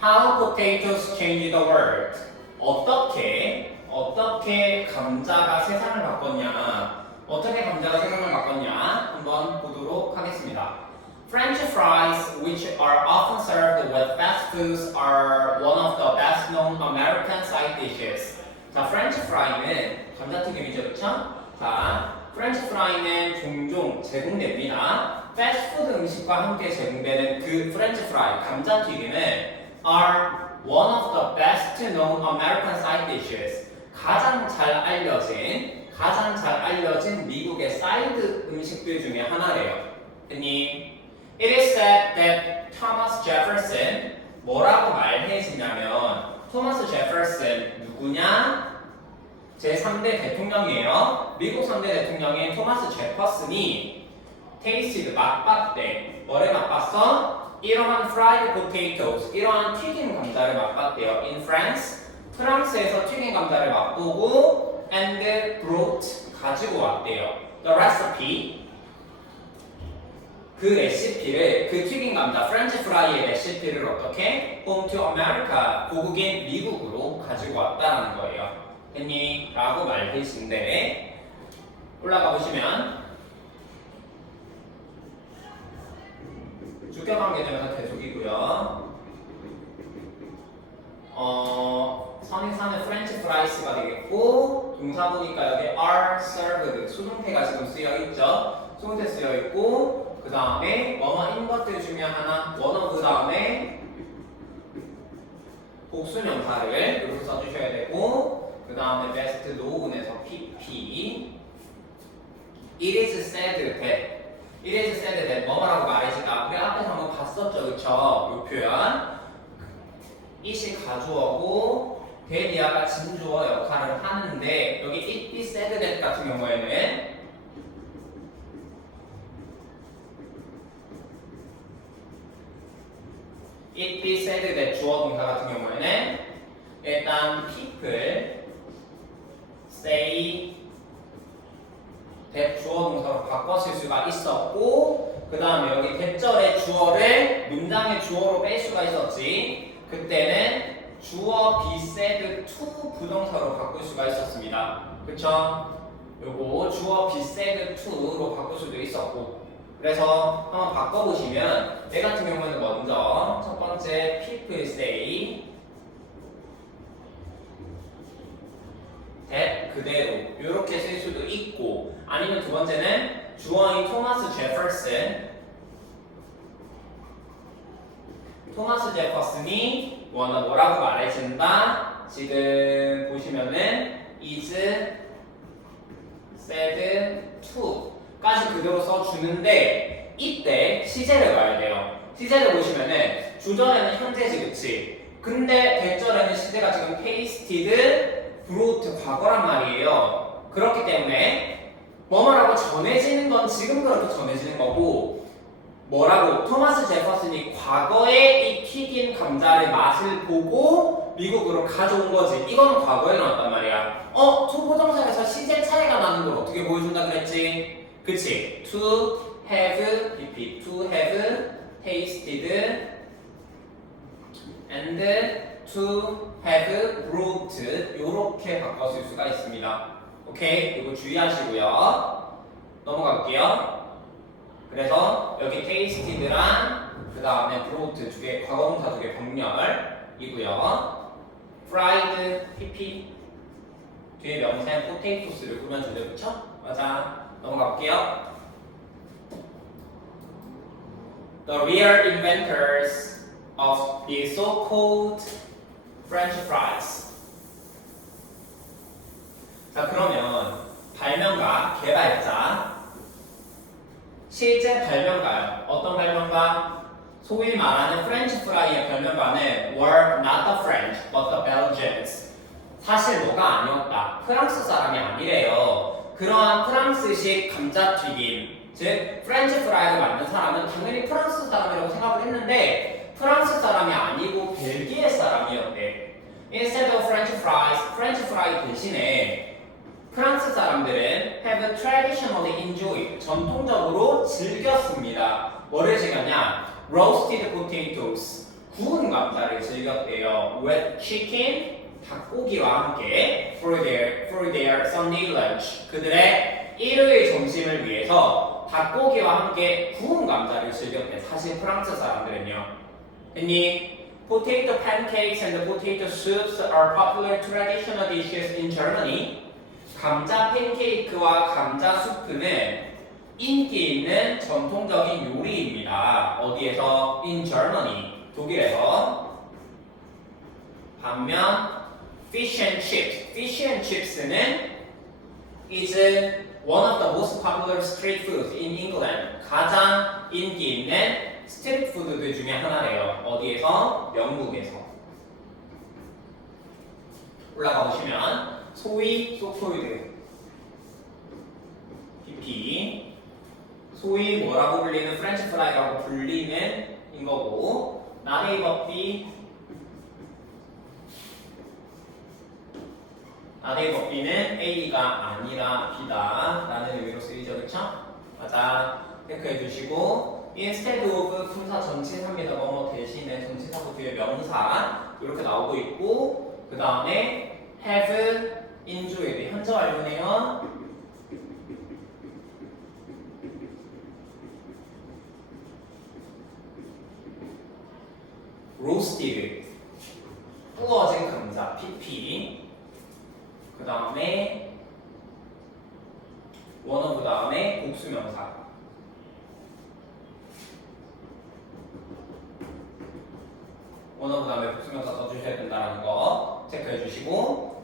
How potatoes change the world. 어떻게 감자가 세상을 바꿨냐. 어떻게 감자가 세상을 바꿨냐. 한번 보도록 하겠습니다. French fries, which are often served with fast foods, are one of the best known American side dishes. 자, 프렌치 프라이는 감자튀김이죠, 그쵸? 자, 프렌치 프라이는 종종 제공됩니다. 패스트푸드 음식과 함께 제공되는 그 프렌치 프라이, 감자튀김은 are one of the best known American side dishes. 가장 잘 알려진 미국의 사이드 음식들 중에 하나래요. 흔히 It is said that Thomas Jefferson 뭐라고 말해지냐면 토마스 제퍼슨 누구냐? 제3대 대통령이에요. 미국 3대 대통령인 토마스 제퍼슨이 테이스티드 맛봤대. 뭐를 맛봤어? 이러한 fried potatoes, 이러한 튀긴 감자를 맛봤대요. In France, 프랑스에서 튀긴 감자를 맛보고 and brought, 가지고 왔대요. The recipe, 그 레시피를, 그 튀긴 감자, 프렌치 프라이의 레시피를 어떻게? Home to America, 고국인 미국으로 가지고 왔다는 거예요. 했니? 라고 말해주신데 올라가 보시면 주격관계대명사 계속이고요. 선행사는 프렌치 프라이스가 되겠고 동사 보니까 여기 are served 수동태가 지금 쓰여있죠. 수동태 쓰여있고 그 다음에 뭐뭐인 것들 중에 하나 원어 그 다음에 복수명사를 이렇게 써주셔야 되고 그 다음에 best know에서 PP It is said that 뭐뭐라고 말해지다 우리 앞에서 한번 봤었죠 그쵸? 이 표현 it이 가주어고 that이야가 진주어 역할을 하는데 여기 it be said that 같은 경우에는 it be said that 주어 동사 같은 경우에는 일단 people say that 주어 동사로 바꿨을 수가 있었고 그 다음에 여기 대절의 주어를 문장의 주어로 뺄 수가 있었지. 그때는 주어 be said to 부동사로 바꿀 수가 있었습니다. 그쵸? 요거 주어 be said to로 바꿀 수도 있었고 그래서 한번 바꿔보시면 얘 같은 경우에는 먼저 첫 번째 people say that 그대로 이렇게 쓸 수도 있고 아니면 두 번째는 주어인 토마스 제퍼슨이 뭐라고 말해준다 지금 보시면은 is said to 까지 그대로 써주는데 이때 시제를 봐야 돼요. 시제를 보시면은 주절에는 현재지 그치? 근데 대절에는 시제가 지금 pasted, brought 과거란 말이에요. 그렇기 때문에 뭐뭐라고 전해지는 건 지금 그렇게 전해지는 거고 뭐라고 토마스 제퍼슨이 과거에 이 튀긴 감자의 맛을 보고 미국으로 가져온 거지. 이거는 과거에 나왔단 말이야. to 보정사에서 시제 차이가 나는 걸 어떻게 보여준다 그랬지? 그치? To have, PP, to have tasted and to have brought 이렇게 바꿔 쓸 수가 있습니다. 오케이? 이거 주의하시고요. 넘어갈게요. 그래서 여기 tasted랑 그 다음에 brought 두 개, 과거동사 두 개 병렬이고요. fried, PP 뒤에 명사인 포테이토스를 꾸며주죠, 그쵸? 맞아. 넘어갈게요. The real inventors of the so-called French fries. 자, 그러면 발명가, 개발자, 실제 발명가요. 어떤 발명가? 소위 말하는 프렌치 프라이의 발명가는 were not the French, but the Belgians. 사실 뭐가 아니었다. 프랑스 사람이 아니래요. 그러한 프랑스식 감자튀김, 즉 프렌치 프라이를 만든 사람은 당연히 프랑스 사람이라고 생각을 했는데 프랑스 사람이 아니고 벨기에 사람이었대. Instead of French fries, 프렌치 프라이 대신에 프랑스 사람들은 have traditionally enjoyed, 전통적으로 즐겼습니다. 뭐를 즐겼냐? Roasted potatoes, 구운 감자를 즐겼대요. with chicken, 닭고기와 함께 for their Sunday lunch. 그들의 일요일 점심을 위해서 닭고기와 함께 구운 감자를 즐겼대. 사실 프랑스 사람들은요. 했니? Potato pancakes and potato soups are popular traditional dishes in Germany. 감자 팬케이크와 감자 수프는 인기 있는 전통적인 요리입니다. 어디에서? In Germany. 독일에서. 반면 fish and chips는 is one of the most popular street foods in England. 가장 인기 있는 스트리트 푸드들 중에 하나래요. 어디에서? 영국에서. 올라가 보시면 소위 소프드 PP 소위 뭐라고 불리는 프렌치 프라이라고 불리는 이거고 나데이버비는 A가 아니라 B다 라는 의미로 쓰이죠. 그쵸? 맞아. 체크해 주시고 instead of 품사 전치사입니다. 뭐뭐 대신에 전치사고 뒤에 명사 이렇게 나오고 있고 그 다음에 have, enjoyed 현재 완료네요. roasted 구워진 감자 PP 그 다음에 원어 그 다음에 복수명사 원어 그 다음에 복수명사 써주셔야 된다는 거 체크해 주시고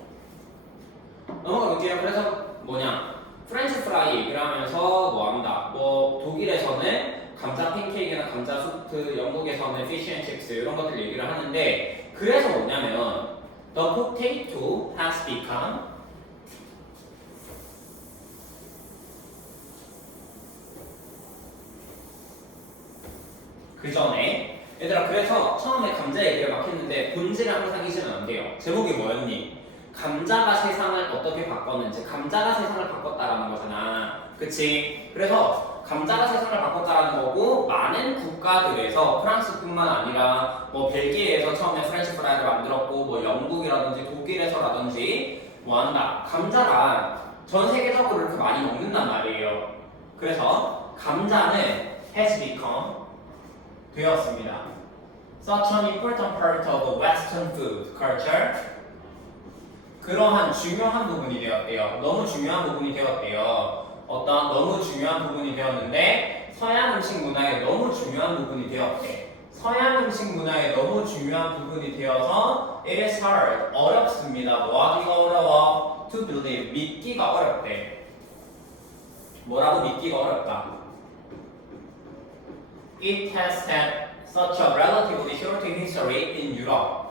넘어가 볼게요. 그래서 뭐냐 프렌치 프라이 얘기를 하면서 뭐 한다 뭐 독일에서는 감자 팬케이크나 감자 수프 영국에서는 fish and chips 이런 것들 얘기를 하는데 그래서 뭐냐면 the potato has become 그 전에 얘들아 그래서 처음에 감자 얘기를 막 했는데 본질을 항상 잊으면 안 돼요. 제목이 뭐였니? 감자가 세상을 어떻게 바꿨는지 감자가 세상을 바꿨다라는 거잖아. 그치? 그래서 감자가 세상을 바꿨다라는 거고 많은 국가들에서 프랑스뿐만 아니라 뭐 벨기에에서 처음에 프렌치 프라이를 만들었고 뭐 영국이라든지 독일에서라든지 뭐 한다. 감자가 전 세계적으로 이렇게 많이 먹는단 말이에요. 그래서 감자는 has become 되었습니다. Such an important part of Western food culture. 그러한 중요한 부분이 되었대요. 너무 중요한 부분이 되었대요. 어떤 너무 중요한 부분이 되었는데 서양 음식 문화에 너무 중요한 부분이 되었대. 서양 음식 문화에 너무 중요한 부분이 되어서 it is hard 어렵습니다. 뭐 하기가 어려워? To believe 믿기가 어렵대. 뭐라고 믿기가 어렵다? It has had such a relatively short history in Europe.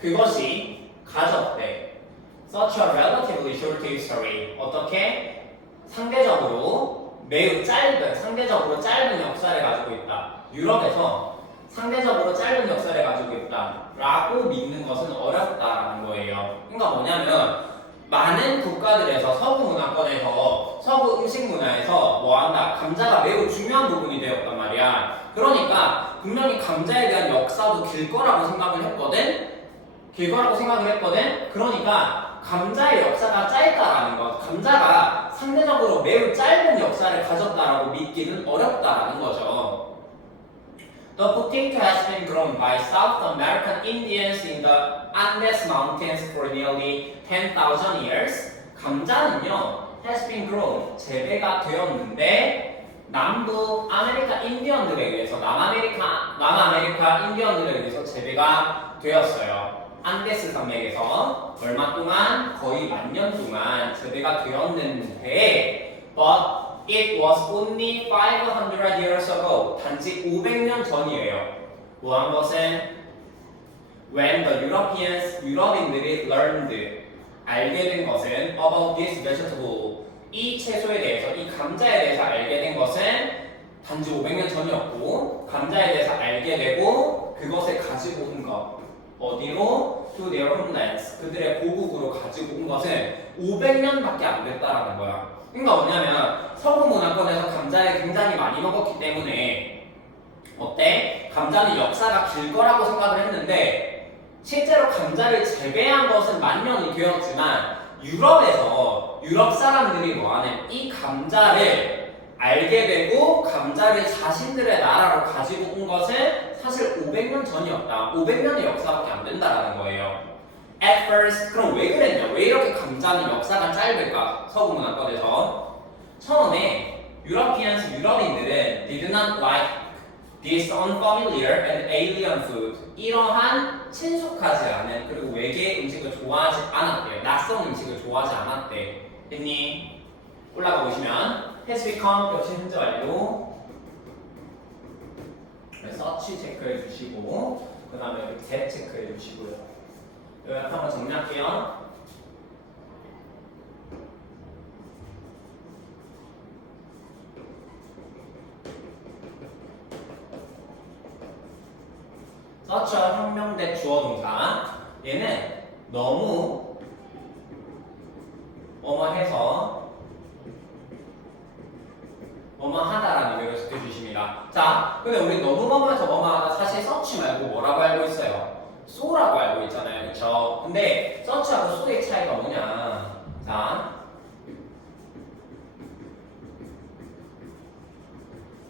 그것이 가졌대. Such a relatively short history. 어떻게? 상대적으로 매우 짧은, 상대적으로 짧은 역사를 가지고 있다. 유럽에서 상대적으로 짧은 역사를 가지고 있다. 라고 믿는 것은 어렵다라는 거예요. 그러니까 뭐냐면 많은 국가들에서 서구 문화권에서 서구 음식 문화에서 뭐 한다 감자가 매우 중요한 부분이 되었단 말이야. 그러니까 분명히 감자에 대한 역사도 길 거라고 생각을 했거든. 그러니까 감자의 역사가 짧다라는 것, 감자가 상대적으로 매우 짧은 역사를 가졌다라고 믿기는 어렵다라는 거죠. The potato has been grown by South American Indians in the Andes Mountains for nearly 10,000 years. 감자는요, has been grown, 재배가 되었는데 남부 아메리카 인디언들에 의해서 남아메리카 인디언들에 의해서 재배가 되었어요. 안데스 산맥에서 얼마 동안 거의 10,000년 동안 재배가 되었는데 but it was only 500 years ago. 단지 500년 전이에요. 뭐한 것은 when the Europeans 유럽인들이 learned 알게 된 것은 about this vegetable 이 채소에 대해서 이 감자에 대해서 알게 된 것은 단지 500년 전이었고 감자에 대해서 알게 되고 그것을 가지고 온 것 어디로? To their homelands 그들의 고국으로 가지고 온 것은 500년밖에 안 됐다라는 거야. 그러니까 뭐냐면 서구 문화권에서 감자를 굉장히 많이 먹었기 때문에 어때? 감자는 역사가 길 거라고 생각을 했는데 실제로 감자를 재배한 것은 만년이 되었지만 유럽에서 유럽 사람들이 뭐하는 이 감자를 알게 되고 감자를 자신들의 나라로 가지고 온 것은 사실 500년 전이었다. 500년의 역사밖에 안 된다라는 거예요. At first, 그럼 왜 그랬냐? 왜 이렇게 감자는 역사가 짧을까? 서구 문화권에서 처음에 유럽인들은 did not like this unfamiliar and alien food. 이러한 친숙하지 않은 그리고 외계 음식을 좋아하지 않았대요. 낯선 음식을 좋아하지 않았대. 됐니? 올라가 보시면 has become 역시 현재 완료. 서치 체크해 주시고 그 다음에 여기 get 체크해 주시고요. 여기 한번 정리할게요. 서치와 혁명된 주어 동사 얘는 너무 뭐뭐해서 뭐뭐하다라는 의미로 지켜주십니다. 자, 근데 우리 너무 뭐뭐해서 뭐뭐하다 사실 서치 말고 뭐라고 알고 있어요? so라고 알고 있잖아요, 그쵸? 근데 서치하고 so의 차이가 뭐냐? 자,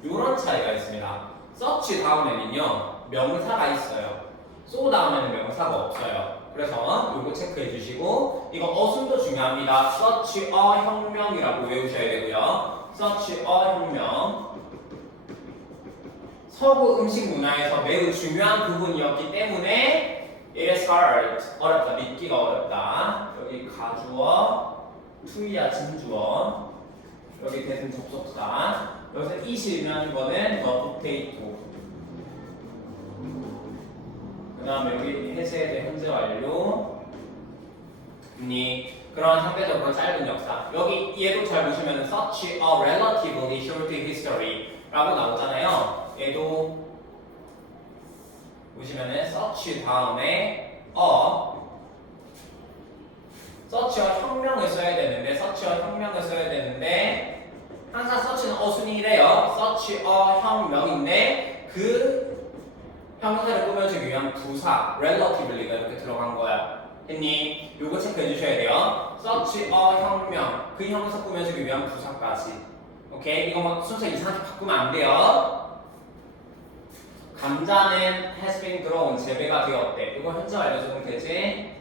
요런 차이가 있습니다. 서치 다음에는요 명사가 있어요. so 다음에는 명사가 없어요. 그래서 요거 체크해 주시고 이거 어순도 중요합니다. such a 혁명이라고 외우셔야 되고요. such a 혁명 서구 음식 문화에서 매우 중요한 부분이었기 때문에 it is hard 어렵다, 믿기가 어렵다. 여기 가주어, 투이야 진주어, 여기 대신 접속사. 여기서 이 실면 거는 the potato. 그 다음에 여기 해제의 현재 완료. 그런 상대적으로 짧은 역사. 여기 얘도 잘 보시면 such a relatively short history 라고 나오잖아요. 얘도 보시면은 such 다음에 such와 혁명을 써야 되는데 such와 혁명을 써야 되는데 항상 such는 어순이래요. such a 혁명인데 그 형용사를 꾸며주기 위한 부사 relatively가 이렇게 들어간 거야. 했니? 요거 체크해 주셔야 돼요. such a 혁명 그 형용사 꾸며주기 위한 부사까지. 오케이? 이거 막 순서 이상하게 바꾸면 안 돼요. 감자는 has been grown 재배가 되었대. 이거 현재 알려주면 되지?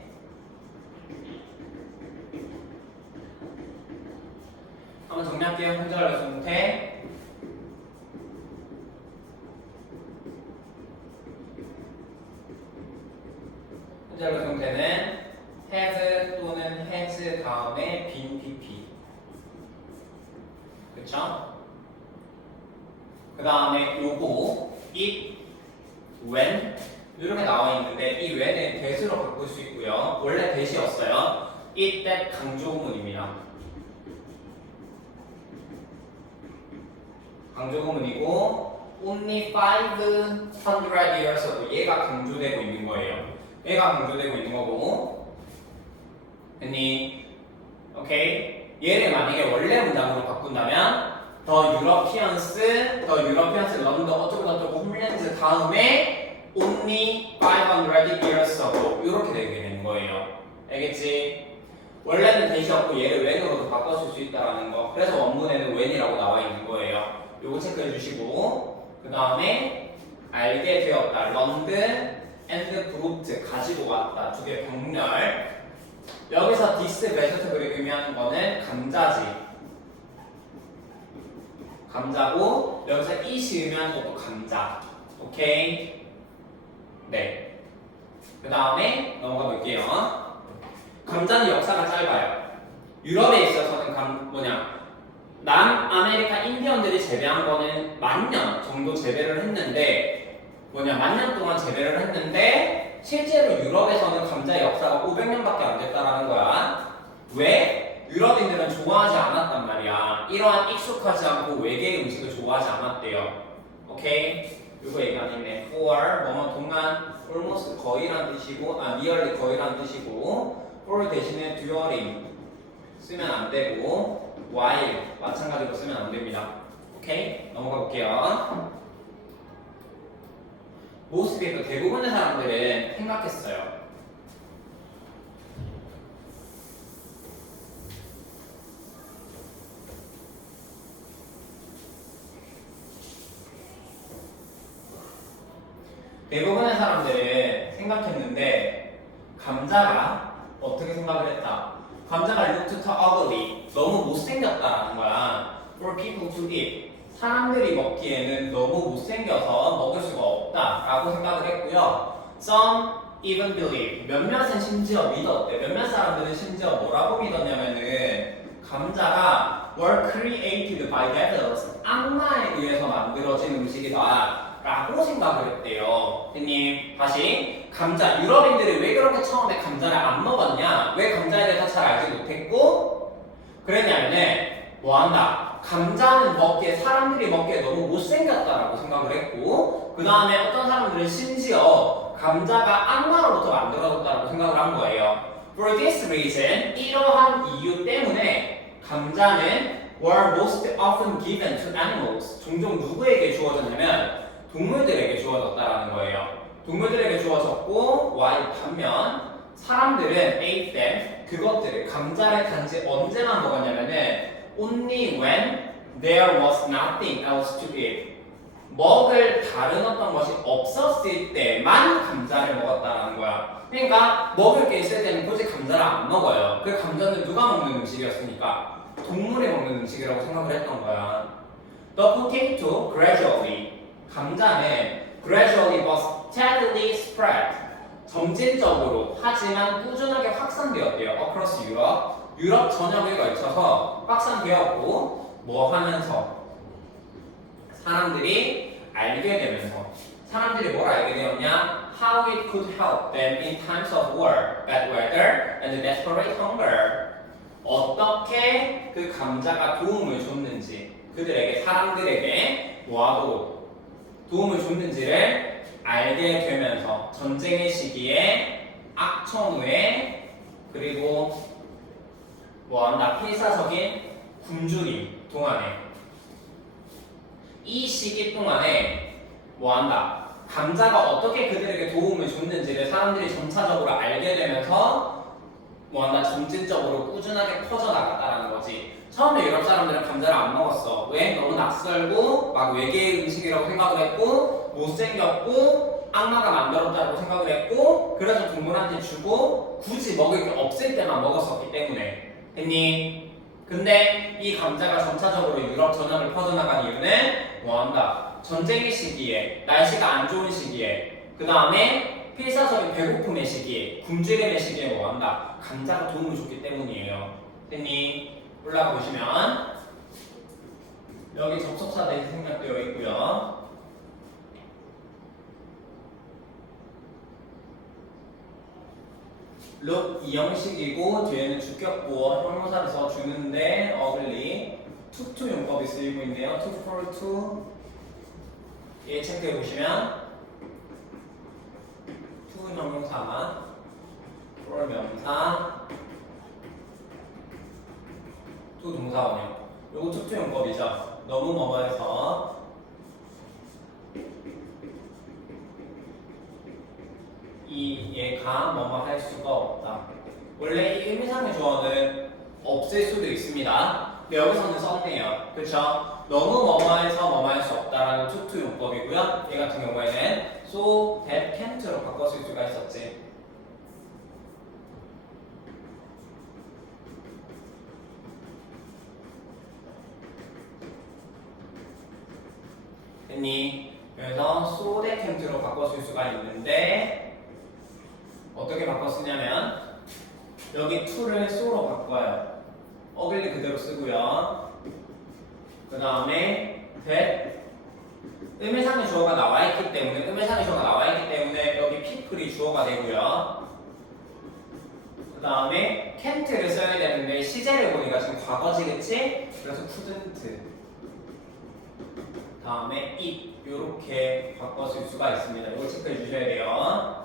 한번 정리할게요. 현재 알려주면 돼. 현재 알려주면 되는 has 또는 has 다음에 빈 pp. 그쵸? 그 다음에 요거 it, when 이렇게 나와 있는데 이 when은 that으로 바꿀 수 있고요. 원래 that이었어요. it, that 강조구문입니다. 강조구문이고 only 500 years도 얘가 강조되고 있는 거예요. 얘가 강조되고 있는 거고 됐니? 오케이? 얘를 만약에 원래 문장으로 바꾼다면 더 유러피언스 런던 어쩌고 홈랜드 다음에 only 500 years ago 이렇게 되게 되는 거예요. 알겠지? 원래는 that이었고 얘를 when으로도 바꿔줄 수 있다는 거. 그래서 원문에는 when이라고 나와 있는 거예요. 요거 체크해 주시고 그 다음에 알게 되었다. learned and brought 가지고 왔다. 두 개 병렬. 여기서 this vegetable이 의미하는 거는 감자지. 감자고 여기서 it이 의미하는 것도 감자. 오케이? 네. 그 다음에 넘어가 볼게요. 감자는 역사가 짧아요. 유럽에 있어서는 남아메리카 인디언들이 재배한 거는 10,000년 정도 재배를 했는데 만년 동안 재배를 했는데 실제로 유럽에서는 감자 역사가 500년밖에 안 됐다라는 거야. 왜? 유럽인들은 좋아하지 않았단 말이야. 이러한 익숙하지 않고 외계 음식을 좋아하지 않았대요. 오케이? 이거 얘기 안 했네. for 뭐뭐 동안 almost 거의란 뜻이고 nearly 거의란 뜻이고 for 대신에 during 쓰면 안 되고 while 마찬가지로 쓰면 안 됩니다. 오케이? 넘어가 볼게요. most people 대부분의 사람들은 생각했어요. 대부분의 사람들은 생각했는데 감자가 어떻게 생각을 했다? 감자가 looked too ugly, 너무 못생겼다라는 거야. For people to eat, 사람들이 먹기에는 너무 못생겨서 먹을 수가 없다라고 생각을 했고요. Some even believe, 몇몇은 심지어 믿었대. 몇몇 사람들은 심지어 뭐라고 믿었냐면은 감자가 were created by devils, 악마에 의해서 만들어진 음식이다 라고 생각을 했대요. 님 다시 감자, 유럽인들이 왜 그렇게 처음에 감자를 안 먹었냐, 왜 감자에 대해서 잘 알지 못했고 그랬냐면은 뭐한다, 감자는 먹기에, 사람들이 먹기에 너무 못생겼다라고 생각을 했고, 그 다음에 어떤 사람들은 심지어 감자가 악마로부터 만들어졌다라고 생각을 한 거예요. For this reason, 이러한 이유 때문에 감자는 were most often given to animals, 종종 누구에게 주어졌냐면 동물들에게 주어졌다라는 거예요. 동물들에게 주어졌고, while 반면 사람들은 ate them, 그것들을, 감자를 단지 언제만 먹었냐면은 only when there was nothing else to eat, 먹을 다른 어떤 것이 없었을 때만 감자를 먹었다라는 거야. 그러니까 먹을 게 있을 때는 굳이 감자를 안 먹어요. 그 감자는 누가 먹는 음식이었으니까 동물이 먹는 음식이라고 생각을 했던 거야. The potato gradually, 감자는 gradually was steadily spread, 점진적으로 하지만 꾸준하게 확산되었대요. Across Europe, 유럽 전역에 걸쳐서 확산되었고, 뭐 하면서? 사람들이 알게 되면서. 사람들이 뭘 알게 되었냐? How it could help them in times of war, bad weather, and desperate hunger. 어떻게 그 감자가 도움을 줬는지, 그들에게, 사람들에게 뭐하도록 도움을 줬는지를 알게 되면서, 전쟁의 시기에, 악천후에, 그리고 뭐한다, 필사적인 굶주림 동안에, 이 시기 동안에 뭐한다, 감자가 어떻게 그들에게 도움을 줬는지를 사람들이 점차적으로 알게 되면서 뭐한다, 점진적으로 꾸준하게 퍼져나갔다라는 거지. 처음에 유럽 사람들은 감자를 안 먹었어. 왜? 너무 낯설고 막 외계의 음식이라고 생각을 했고, 못생겼고 악마가 만들었다고 생각을 했고, 그래서 동물한테 주고 굳이 먹을 게 없을 때만 먹었었기 때문에. 했니? 근데 이 감자가 점차적으로 유럽 전역을 퍼져나간 이유는 뭐한다, 전쟁의 시기에, 날씨가 안 좋은 시기에, 그 다음에 필사적인 배고픔의 시기에, 굶주림의 시기에 뭐한다, 감자가 도움을 줬기 때문이에요. 됐니? 올라가 보시면 여기 접속사들이 생략되어 있고요. look 이 형식이고, 뒤에는 주격보어 형용사를 써주는데 ugly to 용법이 쓰이고 있네요. to for to 예, 체크해 보시면 to 형용사만, for 명사, to 동사원형. 요거 to 용법이죠. 너무 뭐뭐해서 이 얘가 뭐뭐 할 수가 없다. 원래 이 의미상의 조어는 없을 수도 있습니다. 근데 여기서는 썼네요. 그쵸? 너무 뭐뭐해서 뭐뭐 할 수 없다라는 to 용법이고요. 얘 같은 경우에는 so that can't로 바꿨을 수가 있었지. 됐니? 그래서 so that can't로 바꿨을 수가 있는데 어떻게 바꿨으냐면 여기 to를 so로 바꿔요. ugly 그대로 쓰고요. 그 다음에 that 의미상의 주어가 나와 있기 때문에, 의미상의 주어가 나와 있기 때문에 여기 people이 주어가 되고요. 그 다음에 can't를 써야 되는데 시제를 보니까 지금 과거지겠지? 그래서 couldn't, 다음에 it 이렇게 바꿔줄 수가 있습니다. 이걸 체크해 주셔야 돼요.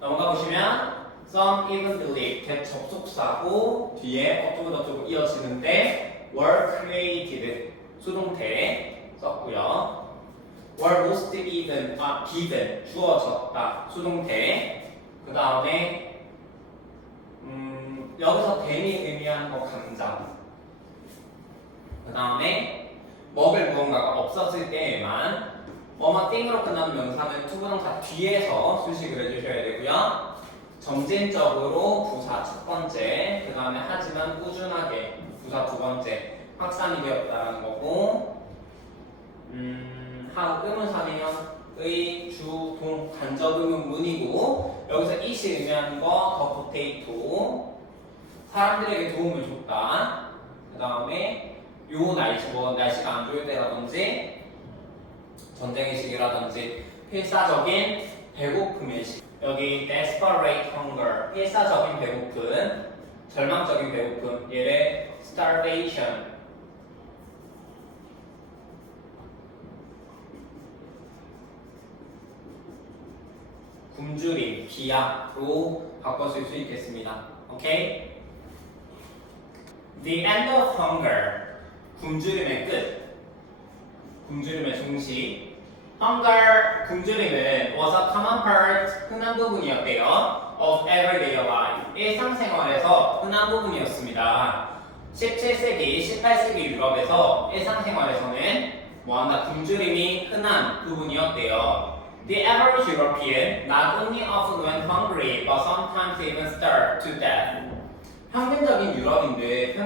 넘어가 보시면 some even believe that 접속사고 뒤에 어쩌고 이어지는데 were created 수동태 썼고요. were most given 주어졌다 수동태. 그 다음에 여기서 댐이 의미하는 거 감자. 그 다음에 먹을 무언가가 없었을 때에만 뭐뭐 띵으로 끝나는 명사는 투부정사 뒤에서 수식을 해주셔야 되고요. 점진적으로 부사 첫 번째, 그 다음에 하지만 꾸준하게 부사 두 번째, 확산이 되었다는 거고, 의문사명의 주, 동, 간접 의문 문이고, 여기서 it이 의미하는 거 더 포테이토, 사람들에게 도움을 줬다. 그 다음에 요 날씨, 뭐 날씨가 안 좋을 때라든지 전쟁의 시기라든지 필사적인 배고픔의 시기. 여기 desperate hunger, 필사적인 배고픔, 절망적인 배고픔, 얘를 starvation. 굶주림, 비약으로 바꿔줄 수 있겠습니다. 오케이? The end of hunger, 굶주림의 끝, 굶주림의 종식. Hunger, 굶주림은 was a common part, 흔한 부분이었대요. Of everyday life, 일상생활에서 흔한 부분이었습니다. 17세기, 18세기 유럽에서 일상생활에서는 뭐한다? 굶주림이 흔한 부분이었대요. The average European not only often went hungry, but sometimes even starved to death. 평균적인 유럽인들은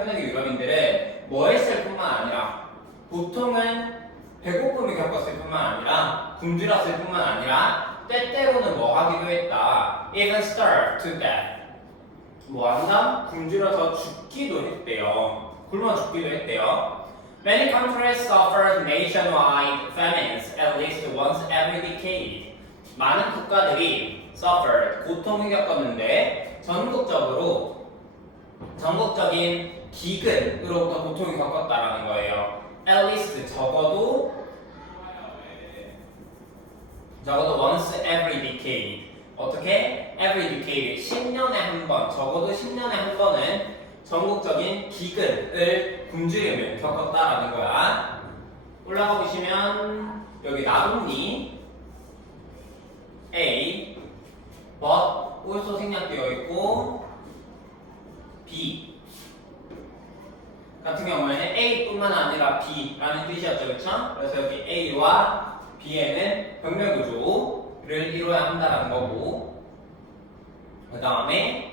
뭐 했을 뿐만 아니라 보통은 배고픔을 겪었을 뿐만 아니라 굶주렸을 뿐만 아니라 때때로는 뭐 하기도 했다. Even starved to death. 뭐 한다? 굶주려서 죽기도 했대요. 굶어 죽기도 했대요. Many countries suffered nationwide famines at least once every decade. 많은 국가들이 suffered, 고통을 겪었는데 전국적인 기근으로부터 고통을 겪었다라는 거예요. At least 적어도 once every decade. 어떻게? Every decade 10년에 한 번, 적어도 10년에 한 번은 전국적인 기근을 굶주림을 겪었다라는 거야. 올라가 보시면 여기 나뭇잎 A, but also 생략되어 있고 B 같은 경우에는 A뿐만 아니라 B라는 뜻이었죠, 그렇죠? 그래서 여기 A와 B에는 병렬 구조를 이루어야 한다는 거고, 그 다음에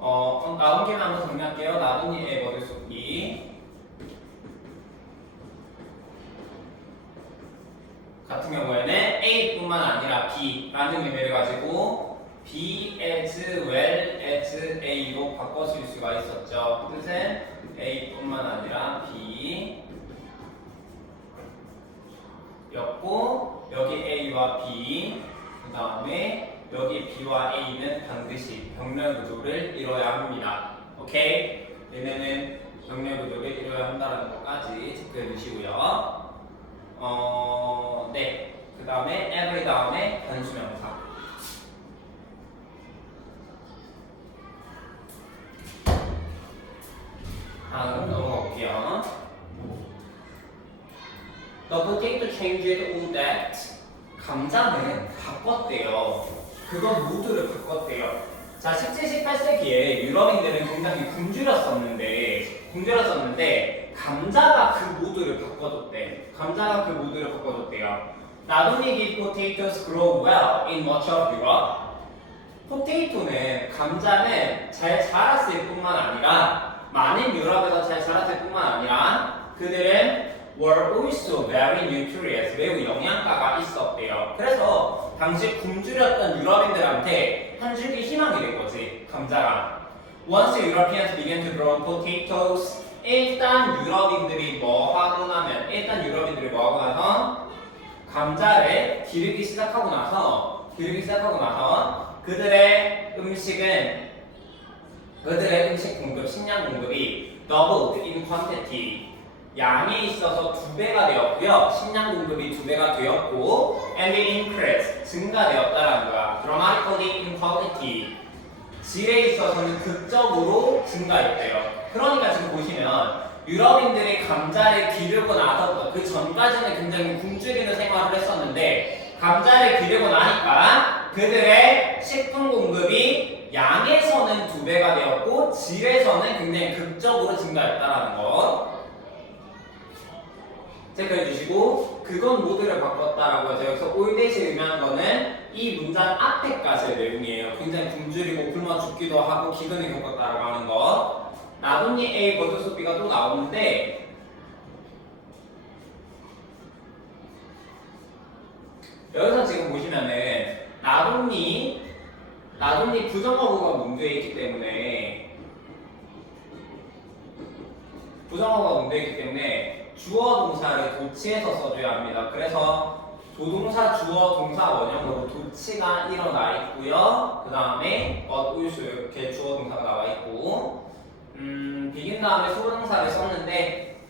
나온 개는 한번 정리할게요. 나뭇잎의 머릿속이 같은 경우에는 A뿐만 아니라 B라는 의미를 가지고 B as well as A로 바꿔줄 수가 있었죠. 뜻은 A뿐만 아니라 B 였고, 여기 A와 B, 그 다음에 여기 B와 A는 반드시 병렬 구조를 이뤄야 합니다. 오케이? 얘네는 병렬 구조를 이뤄야 한다는 것까지 체크해 주시고요. 네. 그 다음에 every 다음에 단수명사. 다음 넘어가 볼게요. The potato changed all that. 감자는 바꿨대요. 그건 모두를 바꿨대요. 자, 17, 18세기에 유럽인들은 굉장히 굶주렸었는데 감자가 그 모두를 바꿔줬대. Not only did potatoes grow well in much of Europe. 감자는 잘 자랐을 뿐만 아니라 많은 유럽에서 잘 자랐을 뿐만 아니라 그들은 were also very nutritious, 매우 영양가가 있었대요. 그래서 당시 굶주렸던 유럽인들한테 한 줄기 희망이 된 거지, 감자가. Once Europeans began to grow potatoes, 일단 유럽인들이 뭐 하고 나서 감자를 기르기 시작하고 나서 그들의 음식 공급, 식량 공급이 doubled in quantity, 양에 있어서 2배가 되었고요. 식량 공급이 2배가 되었고, and increased, 증가되었다라는 거야. dramatically in quality, 질에 있어서는 극적으로 증가했대요. 그러니까 지금 보시면 유럽인들이 감자를 기르고 나서부터 그 전까지는 굉장히 굶주리는 생활을 했었는데 감자를 기르고 나니까 그들의 식품 공급이 양에서는 2배가 되었고 질에서는 굉장히 극적으로 증가했다라는 것 체크해 주시고 그건 모두를 바꿨다라고 해서 여기서 올댓이 의미하는 거는 이 문장 앞에까지의 내용이에요. 굉장히 굶주리고 굶어 죽기도 하고 기근을 겪었다라고 하는 것 나돈니 A 버드소 B가 또 나오는데 여기서 지금 보시면은 나돈니 부정어구가 문제에 있기 때문에 주어 동사를 도치해서 써줘야 합니다. 그래서 조동사 주어 동사 원형으로 도치가 일어나 있고요. 그 다음에 ul수 이렇게 주어 동사가 나와 있고 비긴 다음에 수동사를 썼는데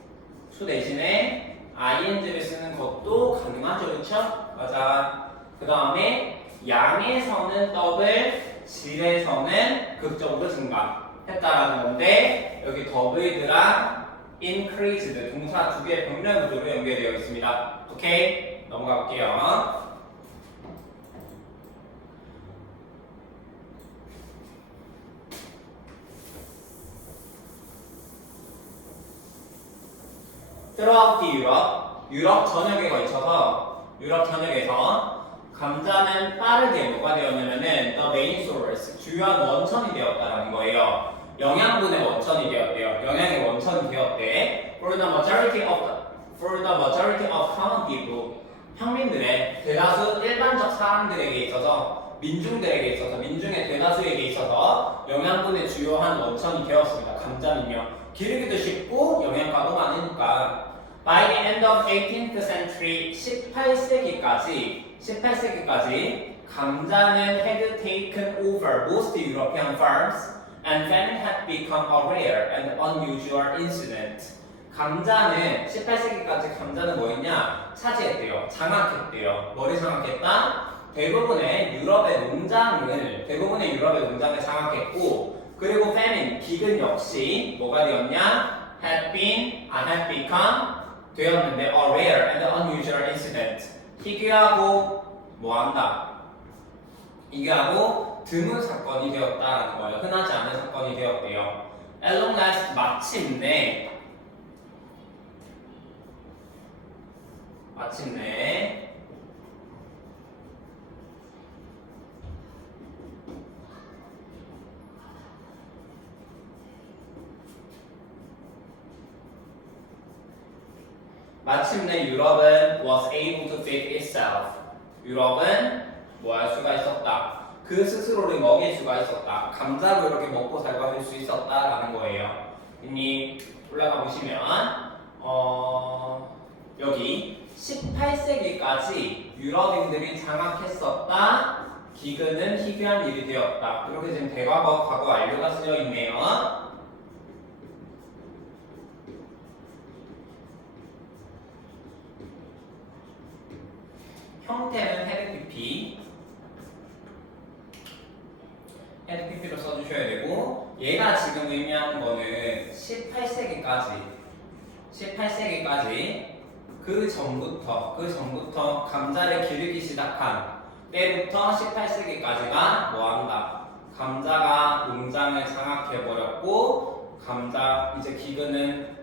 수 대신에 ing를 쓰는 것도 가능하죠. 그쵸? 맞아. 그 다음에 양에서는 더블, 질에서는 극적으로 증가했다라는 건데 여기 더블드랑 increased 동사 2개의 병렬 구조로 연결되어 있습니다. 오케이? 넘어가 볼게요. throughout the 유럽 전역에 걸쳐서 유럽 전역에서 감자는 빠르게 뭐가 되었냐면은 the main source 주요한 원천이 되었다라는 거예요. 영양분의 원천이 되었대요. 영양의 원천이 되었대. For the majority of common people 평민들의 대다수 일반적 사람들에게 있어서 민중의 대다수에게 있어서 영양분의 주요한 원천이 되었습니다. 감자는요. 기르기도 쉽고 영양가도 많으니까. By the end of 18th century 18세기까지 감자는 had taken over most European farms and famine had become a rare and unusual incident. 감자는 18세기까지 감자는 뭐였냐? 차지했대요. 장악했대요. 뭐를 장악했다? 대부분의 유럽의 농장을 장악했고 그리고 famine, 기근 역시 뭐가 되었냐? had become 되었는데 a rare and unusual incident. 희귀하고 희귀하고 드문 사건이 되었다라는 거예요. 흔하지 않은 사건이 되었대요. At long last 마침내 유럽은 was able to feed itself. 유럽은 뭐 할 수가 있었다. 그 스스로를 먹일 수가 있었다. 감자로 이렇게 먹고 살고 할 수 있었다라는 거예요. 이미 올라가 보시면 여기 18세기까지 유럽인들이 장악했었다. 기근은 희귀한 일이 되었다. 이렇게 지금 대과거, 과거 완료가 쓰여 있네요. 형태는 헤드 PP로 써주셔야 되고 얘가 지금 의미하는 거는 18세기까지 그 전부터 감자를 기르기 시작한 때부터 18세기까지가 뭐한다? 감자가 농장을 장악해버렸고 감자 이제 기근은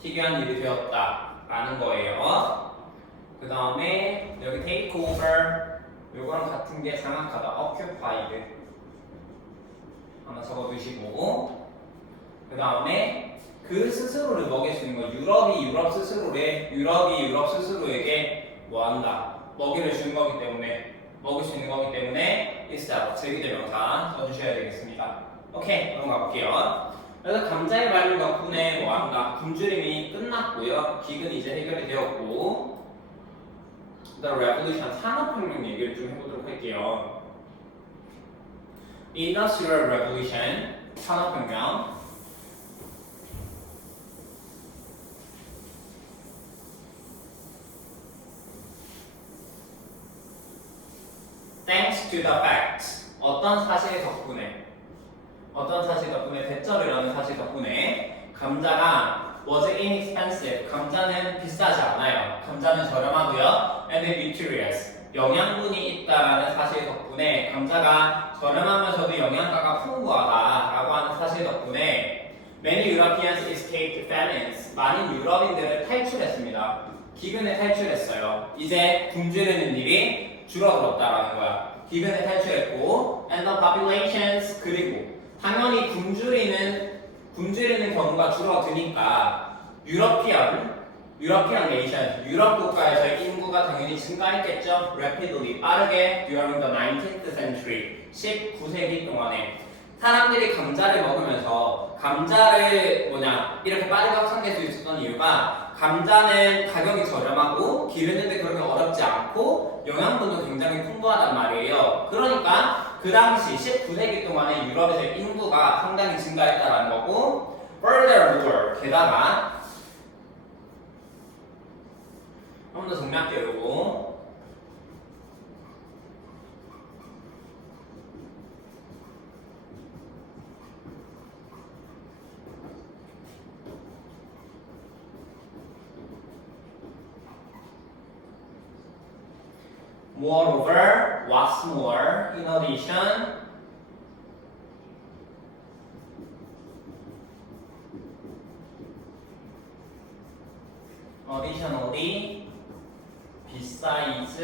희귀한 일이 되었다라는 거예요. 그 다음에 여기 take over 요거랑 같은 게 장악하다 occupied 하나 적어두시고 그 다음에 그 스스로를 먹일 수 있는 거 유럽이 유럽 스스로에게 뭐한다 먹이를 주는 거기 때문에 먹일 수 있는 거기 때문에 itself 제기대명사 써주셔야 되겠습니다. 오케이 넘어가 볼게요. 그래서 감자의 발효 덕분에 뭐한다 굶주림이 끝났고요. 기근이 이제 해결이 되었고 The Revolution 산업혁명 얘기를 좀 해보도록 할게요. Industrial Revolution 산업혁명 Thanks to the fact 어떤 사실 덕분에 대절이라는 사실 덕분에 감자가 was inexpensive. 감자는 비싸지 않아요. 감자는 저렴하고요. And nutritious. 영양분이 있다라는 사실 덕분에 감자가 저렴하면서도 영양가가 풍부하다라고 하는 사실 덕분에 many Europeans escaped famines. 많은 유럽인들을 탈출했습니다. 기근에 탈출했어요. 이제 굶주리는 일이 줄어들었다라는 거야. 기근에 탈출했고, and the populations 그리고 당연히 굶주리는 경우가 줄어드니까 유러피안 네이션, 유럽 국가에서의 인구가 당연히 증가했겠죠. rapidly, 빠르게 during the 19th century, 19세기 동안에 사람들이 감자를 먹으면서 감자를 이렇게 빠르게 확산될 수 있었던 이유가 감자는 가격이 저렴하고 기르는데 그렇게 어렵지 않고 영양분도 굉장히 풍부하단 말이에요. 그러니까 그 당시 19세기 동안에 유럽에서의 인구가 상당히 증가했다라는 거고 furthermore, 게다가 한 번 더 정리할게요. 요거 Moreover, what's more, in addition, additionally, besides,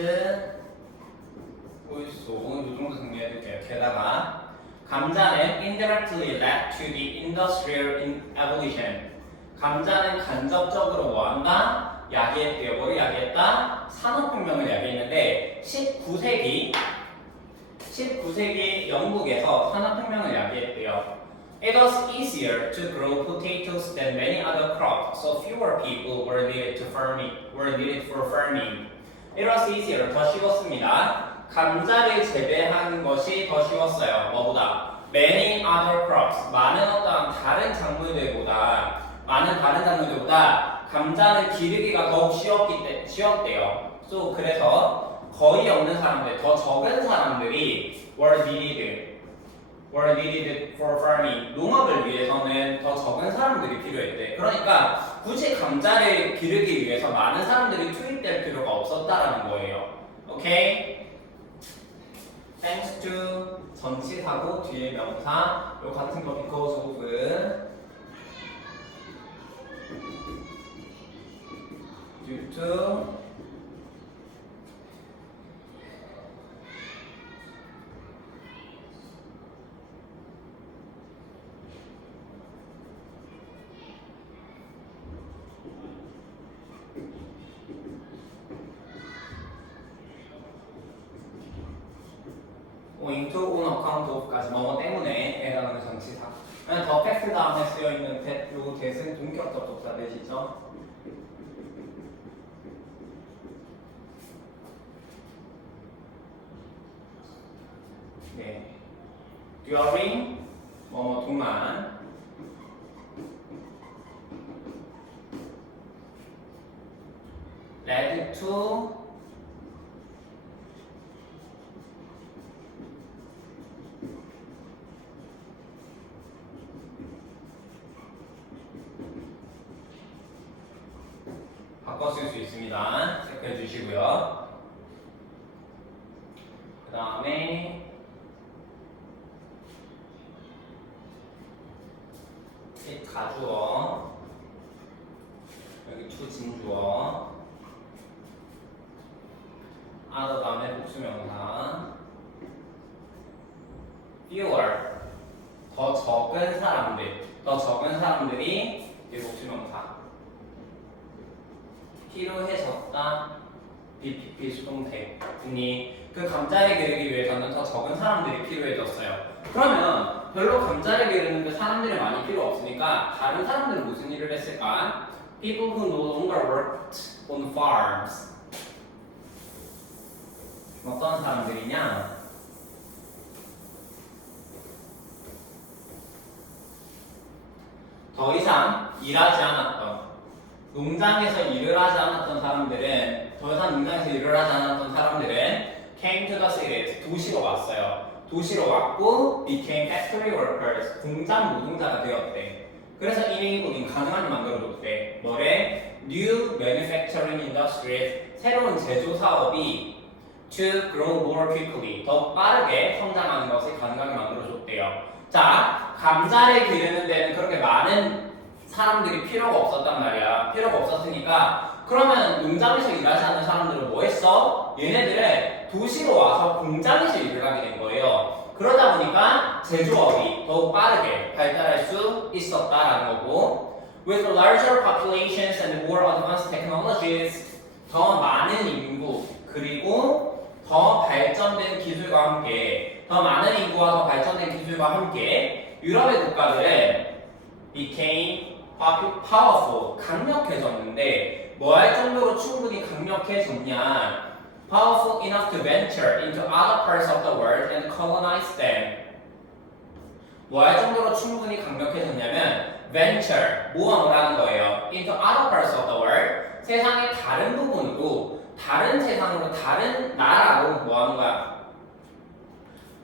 also, 이 정도 정리해둘게요. 게다가 감자는 indirectly led to the industrial evolution. 감자는 간접적으로 뭐한다? 야기했대요. 뭘 야기했다? 산업혁명을 야기했는데 19세기 영국에서 산업혁명을 야기했대요. It was easier to grow potatoes than many other crops, so fewer people were needed for farming. It was easier, 더 쉬웠습니다. 감자를 재배하는 것이 더 쉬웠어요. 뭐보다? Many other crops, 많은 어떤 다른 작물들보다 감자는 기르기가 더욱 쉬웠대요. 그래서 거의 없는 사람들, 더 적은 사람들이 were needed for farming. 농업을 위해서는 더 적은 사람들이 필요했대. 그러니까 굳이 감자를 기르기 위해서 많은 사람들이 투입될 필요가 없었다라는 거예요. 오케이? Thanks to 전치사고 뒤에 명사 요 같은 거 because of due to owing to on account of까지 뭐뭐 때문에 해당하는 전치사. 그냥 더 팩트 다음에 쓰여 있는 that 요 that은 동격적 접사 대시죠. 네. during 뭐뭐 동안 led to 바꿔 쓸 수 있습니다. 체크해 주시고요. 그 다음에 가주어 여기 to 진주어 other 다음에 복수명사 fewer 더 적은 사람들이 이게 복수명사 필요해졌다 비수동태 그 감자를 기르기 위해서는 더 적은 사람들이 필요해졌어요. 그러면 별로 감자를 기르는데 사람들이 많이 필요 없으니까 다른 사람들은 무슨 일을 했을까? People who no longer worked on farms. 어떤 사람들이냐? 더 이상 일하지 않았던 농장에서 일을 하지 않았던 사람들은 came to the cities 도시로 왔어요. 도시로 왔고 became factory workers 공장 노동자가 되었대. 그래서 enabling 가능하게 만들어줬대. 뭐래? New manufacturing industries 새로운 제조 사업이 to grow more quickly 더 빠르게 성장하는 것을 가능하게 만들어줬대요. 자, 감자를 기르는 데는 그렇게 많은 사람들이 필요가 없었단 말이야. 필요가 없었으니까 그러면 농장에서 일하지 않는 사람들은 뭐 했어? 얘네들은 도시로 와서 공장에서 일을 하게 된 거예요. 그러다 보니까 제조업이 더욱 빠르게 발달할 수 있었다라는 거고, with larger populations and more advanced technologies 더 많은 인구 그리고 더 발전된 기술과 함께 더 많은 인구와 더 발전된 기술과 함께 유럽의 국가들은 became powerful 강력해졌는데 뭐 할 정도로 충분히 강력해졌냐? Powerful enough to venture into other parts of the world and colonize them. 뭐 할 정도로 충분히 강력해졌냐면 venture, 모험을 하는 거예요. into other parts of the world. 세상의 다른 부분으로, 다른 세상으로, 다른 나라로 뭐 하는 거야?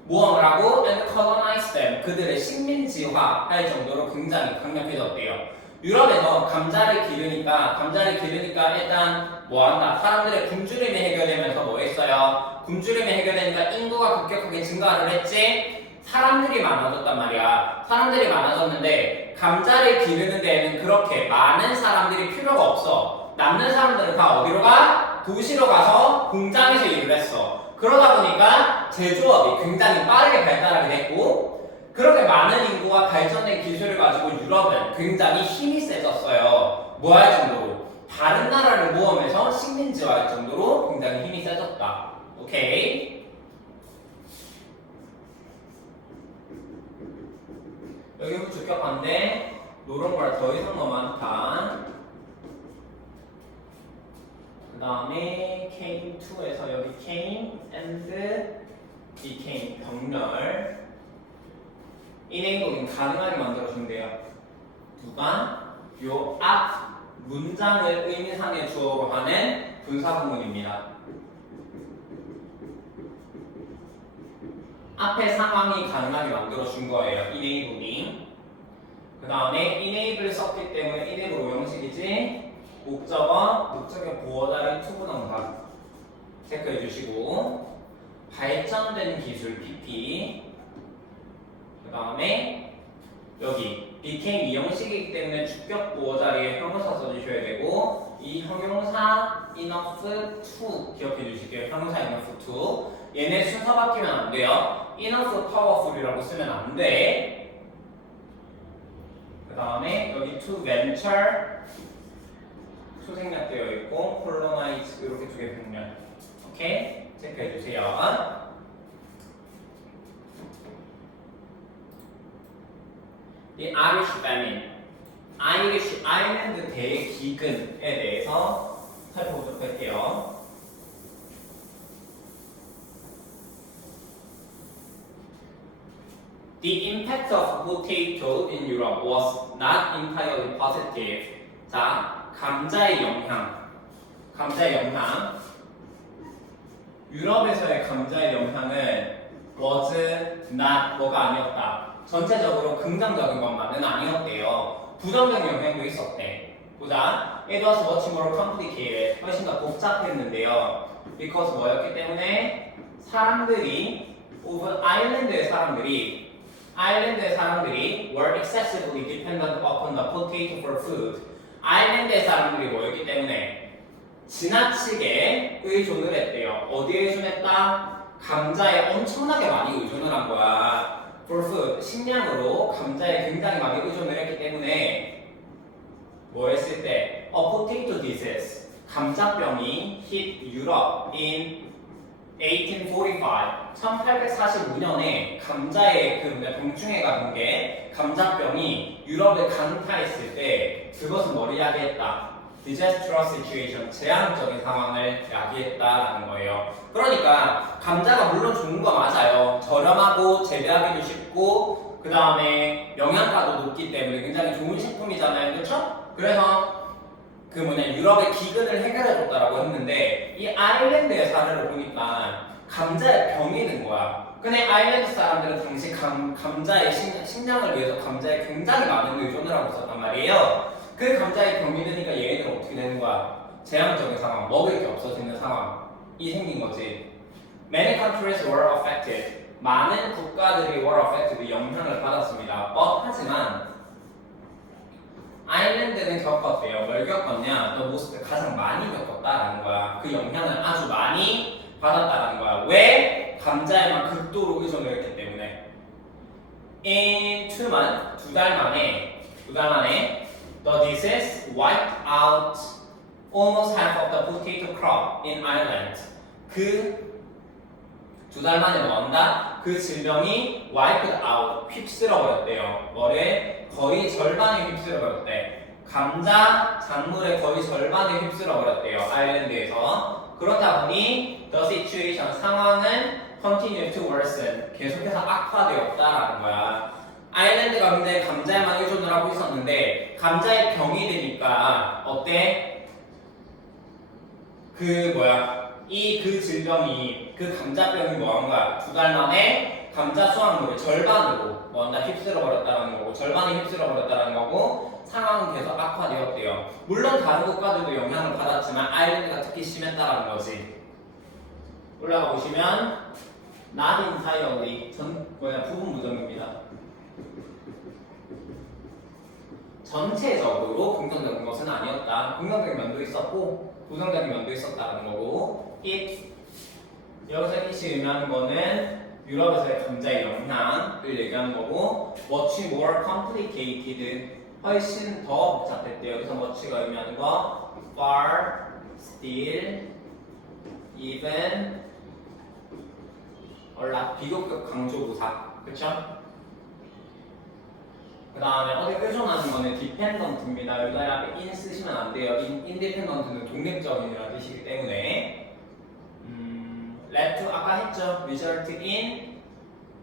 모험을 하고 and colonize them. 그들을 식민지화 할 정도로 굉장히 강력해졌대요. 유럽에서 감자를 기르니까 일단 뭐 한다? 사람들의 굶주림이 해결되면서 뭐 했어요? 굶주림이 해결되니까 인구가 급격하게 증가를 했지? 사람들이 많아졌단 말이야. 사람들이 많아졌는데 감자를 기르는 데에는 그렇게 많은 사람들이 필요가 없어. 남는 사람들은 다 어디로 가? 도시로 가서 공장에서 일을 했어. 그러다 보니까 제조업이 굉장히 빠르게 발달하게 됐고 그렇게 많은 인구와 발전된 기술을 가지고 유럽은 굉장히 힘이 세졌어요. 뭐 할 정도로? 다른 나라를 모험해서 식민지화할 정도로 굉장히 힘이 세졌다. 오케이? 여기 주격한데 노란 걸 더 이상 너무 많다. 그 다음에 came to에서 여기 came and became 병렬 enabling 가능하게 만들어준대요. 누가? 요 앞 문장을 의미상의 주어로 하는 분사구문입니다. 앞에 상황이 가능하게 만들어준 거예요. enabling. 그 다음에 enable 썼기 때문에 enable 오형식이지. 목적의 보어다리 투부정사 체크해 주시고 발전된 기술 PP 그 다음에 여기 became 이형식이기 때문에 주격 보어 자리에 형용사 써주셔야 되고 이 형용사 enough to 기억해 주실게요. 형용사 enough to 얘네 순서 바뀌면 안 돼요. enough powerful이라고 쓰면 안 돼. 그 다음에 여기 to venture to 생략되어 있고 colonize 이렇게 두 개 병렬 오케이? 체크해 주세요. 이 Irish famine, 아일랜드 대기근에 대해서 살펴보도록 할게요. The impact of potato in Europe was not entirely positive. 자, 감자의 영향. 유럽에서의 감자의 영향은 was not 뭐가 아니었다. 전체적으로 긍정적인 것만은 아니었대요. 부정적인 영향도 있었대. 보자. It was much more complicated. 훨씬 더 복잡했는데요. Because 뭐였기 때문에 아일랜드의 사람들이 were excessively dependent upon the potato for food. 아일랜드의 사람들이 뭐였기 때문에 지나치게 의존을 했대요. 어디에 의존했다? 감자에 엄청나게 많이 의존을 한 거야. For food, 식량으로 감자에 굉장히 많이 의존을 했기 때문에 뭐 했을 때? potato disease, 감자병이 hit Europe in 1845, 1845년에 감자의 병충해가 든 게 감자병이 유럽을 강타했을 때 그것은 뭘 야기했다? disastrous situation, 재앙적인 상황을 야기했다라는 거예요. 그러니까 감자가 물론 좋은 거 맞아요. 저렴하고 재배하기도 쉽고 그 다음에 영양가도 높기 때문에 굉장히 좋은 식품이잖아요. 그렇죠? 그래서 유럽의 기근을 해결해줬다라고 했는데 이 아일랜드의 사례를 보니까 감자에 병이 든 거야. 근데 아일랜드 사람들은 당시 감자의 식량을 위해서 감자에 굉장히 많은 의존을 하고 있었단 말이에요. 그 감자에 병이 드니까 얘네들은 어떻게 되는 거야? 재앙적인 상황, 먹을 게 없어지는 상황이 생긴 거지. Many countries were affected. 많은 국가들이 were affected, 영향을 받았습니다. 하지만 아일랜드는 겪었대요. 뭘 겪었냐? The most, 가장 많이 겪었다라는 거야. 그 영향을 아주 많이 받았다라는 거야. 왜? 감자에만 극도로 의존을 했기 때문에. In 2 months, 두 달 만에 the disease wiped out almost half of the potato crop in Ireland. 그 두 달 만에 뭐 한다? 그 질병이 wiped out, 휩쓸어버렸대요. 뭐를? 거의 절반이 휩쓸어버렸대. 감자 작물의 거의 절반이 휩쓸어버렸대요. 아일랜드에서. 그렇다 보니 the situation, 상황은 continue to worsen, 계속해서 악화되었다라는 거야. 아일랜드가 근데 감자에만 의존을 하고 있었는데 감자에 병이 되니까 어때? 그 질병이, 그 감자병이 뭐한 거야? 두 달 만에 감자 수확물을 절반으로 뭐한다? 휩쓸어버렸다는 거고, 절반이 휩쓸어버렸다는 거고, 상황은 계속 악화되었대요. 물론 다른 국가들도 영향을 받았지만 아일랜드가 특히 심했다는 거지. 올라가 보시면 not entirely, 부분 부정입니다. 전체적으로 긍정적인 것은 아니었다. 긍정적인 면도 있었고 부정적인 면도 있었다는 거고, 여기서 it이 의미하는 거는 유럽에서의 감자의 영향을 얘기하는 거고, much more complicated, 훨씬 더 복잡했대요. 여기서 much가 의미하는 거 far, still, even, 비교급 강조부사, 그쵸? 그 다음에 어디 의존하는 거는 dependent입니다. 여기다 앞에 in 쓰시면 안 돼요. independent는 독립적인이라는 뜻이기 때문에. led to, 아까 했죠. result in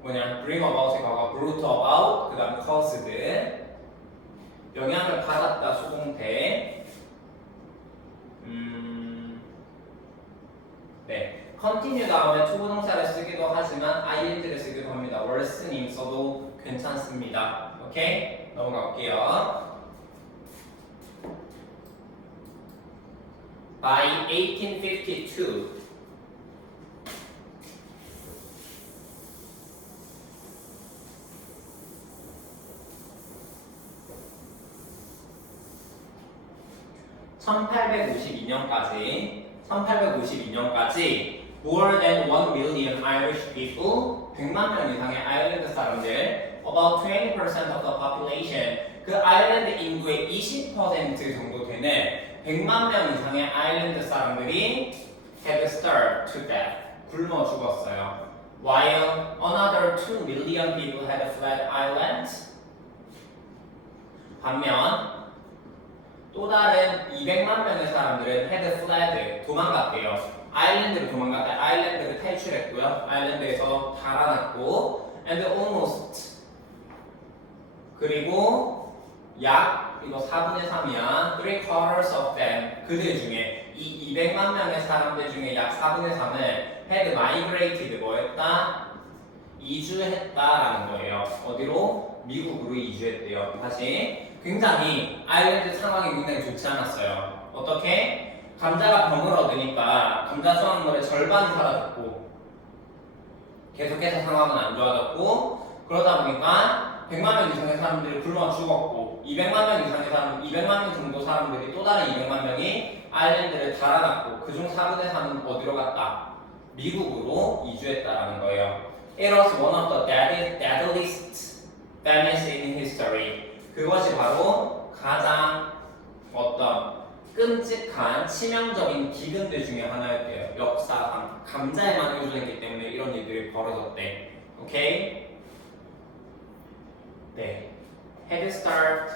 bring about의 과거 brought about, 그 다음 caused, 영향을 받았다 수동태. 네, continue 다음에 투부동사를 쓰기도 하지만 ing를 쓰기도 합니다. worsening 써도 괜찮습니다. 오케이? 넘어갈게요. By 1852 1852년까지 more than 1 million Irish people, 100만 명 이상의 아일랜드 사람들, about 20% of the population, 그 아일랜드 인구의 20% 정도 되는 100만 명 이상의 아일랜드 사람들이 had starved to death, 굶어 죽었어요. While another 2 million people had fled Ireland. 반면 또 다른 200만 명의 사람들은 had fled, 도망갔대요. 아일랜드를 도망갔다. 아일랜드를 탈출했고요. 아일랜드에서 달아났고, and almost, 그리고 약, 이거 4분의 3이야. 3/4 of them, 그들 중에 이 200만 명의 사람들 중에 약 4분의 3을 had migrated, 뭐했다? 이주했다라는 거예요. 어디로? 미국으로 이주했대요. 다시. 굉장히 아일랜드 상황이 굉장히 좋지 않았어요. 어떻게? 감자가 병을 얻으니까 감자 수확물의 절반이 사라졌고, 계속해서 상황은 안 좋아졌고, 그러다 보니까 100만 명 이상의 사람들이 굶어 죽었고, 200만 명 이상의 사람, 200만 명 정도 사람들이, 또 다른 200만 명이 아일랜드를 달아났고, 그중 4분의 3은 어디로 갔다? 미국으로 이주했다라는 거예요. It was one of the deadliest famines in history. 그것이 바로 가장 끔찍한 치명적인 기근들 중에 하나였대요. 역사상 감자에만 의존했기 때문에 이런 일들이 벌어졌대. 오케이? 네. Head Start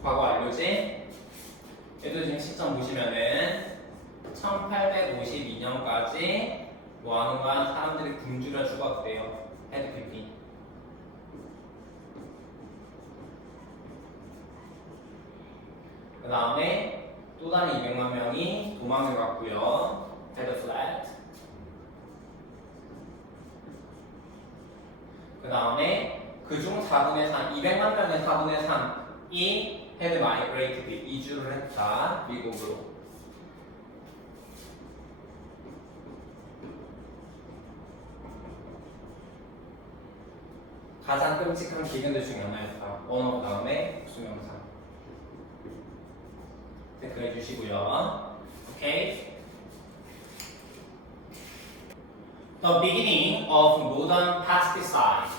과거 완료지? 얘도 지금 시점 보시면은 1852년까지 뭐 하는 거야? 사람들이 굶주려 죽었대요. 헤드 PP. 그 다음에 또 다른 200만 명이 도망을 갔고요. 헤드 플랫. 그 다음에 그중 4분의 3, 200만 명의 4분의 3이 had migrated, 이주를 했다, 미국으로. 가장 끔찍한 기근들 중에 하나였다. 언어 그 다음에 수명사. 체크해 주시고요. 오케이. The beginning of modern pesticide.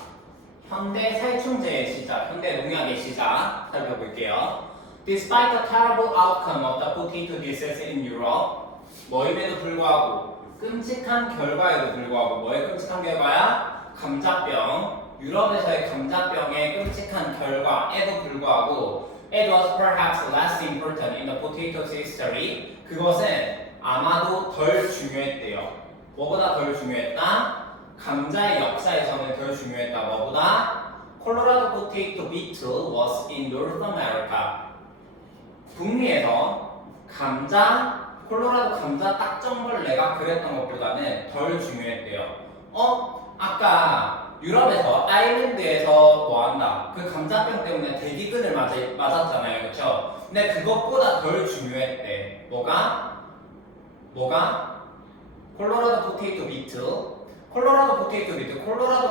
현대 살충제의 시작, 현대 농약의 시작 살펴볼게요. Despite the terrible outcome of the potato disease in Europe, 뭐임에도 불구하고 끔찍한 결과에도 불구하고 뭐의 끔찍한 결과야? 감자병. 유럽에서의 감자병의 끔찍한 결과에도 불구하고 it was perhaps less important in the potato's history. 그것은 아마도 덜 중요했대요. 뭐보다 덜 중요했다? 감자의 역사에서는 덜 중요했다. 뭐보다? 콜로라도 potato beetle was in North America. 북미에서 콜로라도 감자 딱정벌레가 그랬던 것보다는 덜 중요했대요. 아까 유럽에서 아일랜드에서 뭐한다? 그 감자병 때문에 대기근을 맞았잖아요, 그렇죠? 근데 그것보다 덜 중요했대. 뭐가? 콜로라도 포테이토 비틀. 콜로라도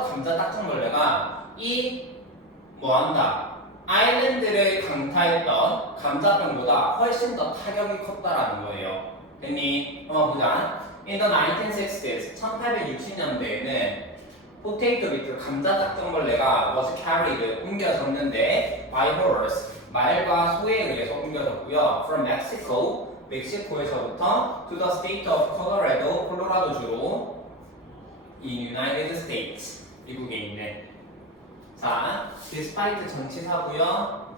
감자 딱정벌레가 뭐한다? 아일랜드를 강타했던 감자병보다 훨씬 더 타격이 컸다라는 거예요. 됐니? 보자. In the 1960s, 1860년대에는 포테이토 비틀 감자 딱정벌레가 was carried, 옮겨졌는데 by horse, 말과 소에 의해서 옮겨졌고요. From Mexico, 멕시코에서부터 to the state of Colorado, 콜로라도주로 in United States, 미국에 있네. 자, despite 전치사고요.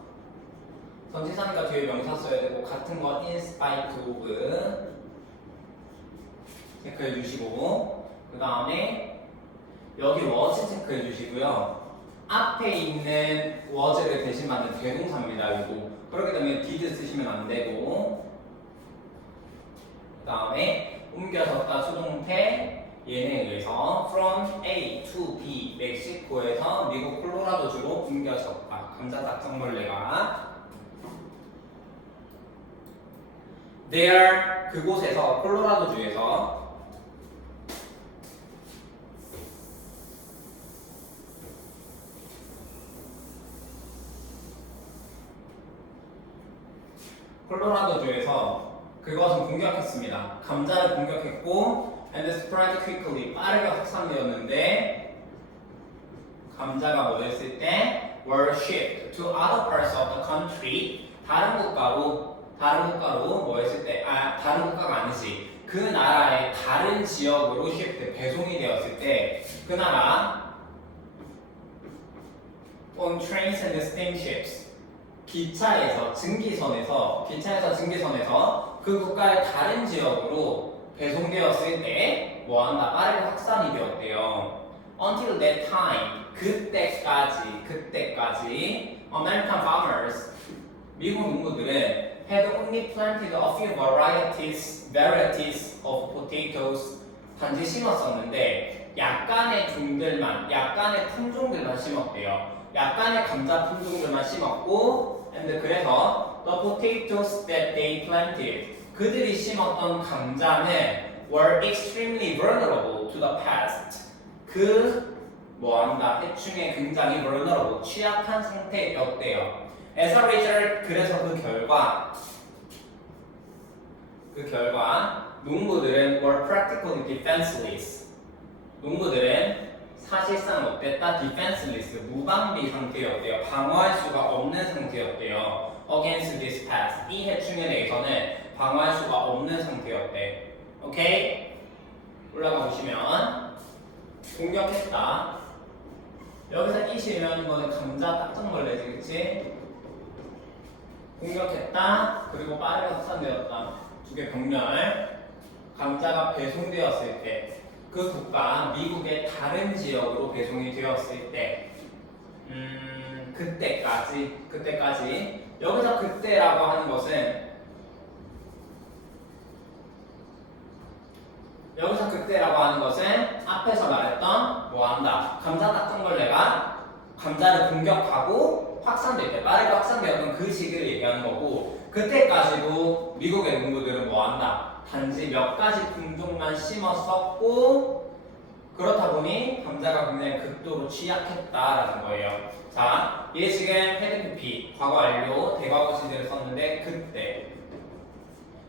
전치사니까 뒤에 명사 써야 되고 같은 거 in spite of 체크해 주시고 그 다음에 여기 was 체크해 주시고요. 앞에 있는 was를 대신 만든 대동사입니다. 이거 그렇기 때문에 did 쓰시면 안 되고 그 다음에 옮겨졌다 수동태 얘네에 의해서 from A to B 멕시코에서 미국 콜로라도주로 옮겨졌다. 감자 딱정벌레가 there 그곳에서 콜로라도주에서 그것은 공격했습니다. 감자를 공격했고 and spread quickly 빠르게 확산되었는데 감자가 뭐 됐을 때 were shipped to other parts of the country 다른 국가로 뭐 했을 때 다른 국가가 아니지 그 나라의 다른 지역으로 shipped 배송이 되었을 때 그 나라 on trains and steamships 기차에서 증기선에서 그 국가의 다른 지역으로 배송되었을 때 뭐한다? 빠르게 확산이 되었대요. Until that time, 그때까지 American farmers, 미국 농부들은 had only planted a few varieties of potatoes, 단지 심었었는데 약간의 품종들만 심었대요. 약간의 감자 품종들만 심었고 and 그래서 the potatoes that they planted 그들이 심었던 감자는 were extremely vulnerable to the pest 해충에 굉장히 vulnerable 취약한 상태였대요. As a result 그래서 그 결과 농부들은 were practically defenseless 농부들은 사실상 어땠다? defenseless, 무방비 상태였대요. 방어할 수가 없는 상태였대요. against this pest, 이 해충에 대해서는 방어할 수가 없는 상태였대. 오케이? 올라가 보시면 공격했다. 여기서 이 실면 이거는 감자 딱정벌레지, 그치? 공격했다. 그리고 빠르게 확산되었다. 두 개 병렬. 감자가 배송되었을 때 그 국가, 미국의 다른 지역으로 배송이 되었을 때 그때까지 여기서 그때라고 하는 것은 앞에서 말했던 한다? 감자 딱정벌레가 감자를 공격하고 확산될 때, 빠르게 확산되었던 그 시기를 얘기하는 거고, 그때까지도 미국의 농부들은 뭐 한다? 단지 몇 가지 품종만 심었었고, 그렇다 보니 감자가 굉장히 극도로 취약했다라는 거예요. 자, 이게 지금 헤드 PP, 과거 완료, 대과거 시제를 썼는데, 그때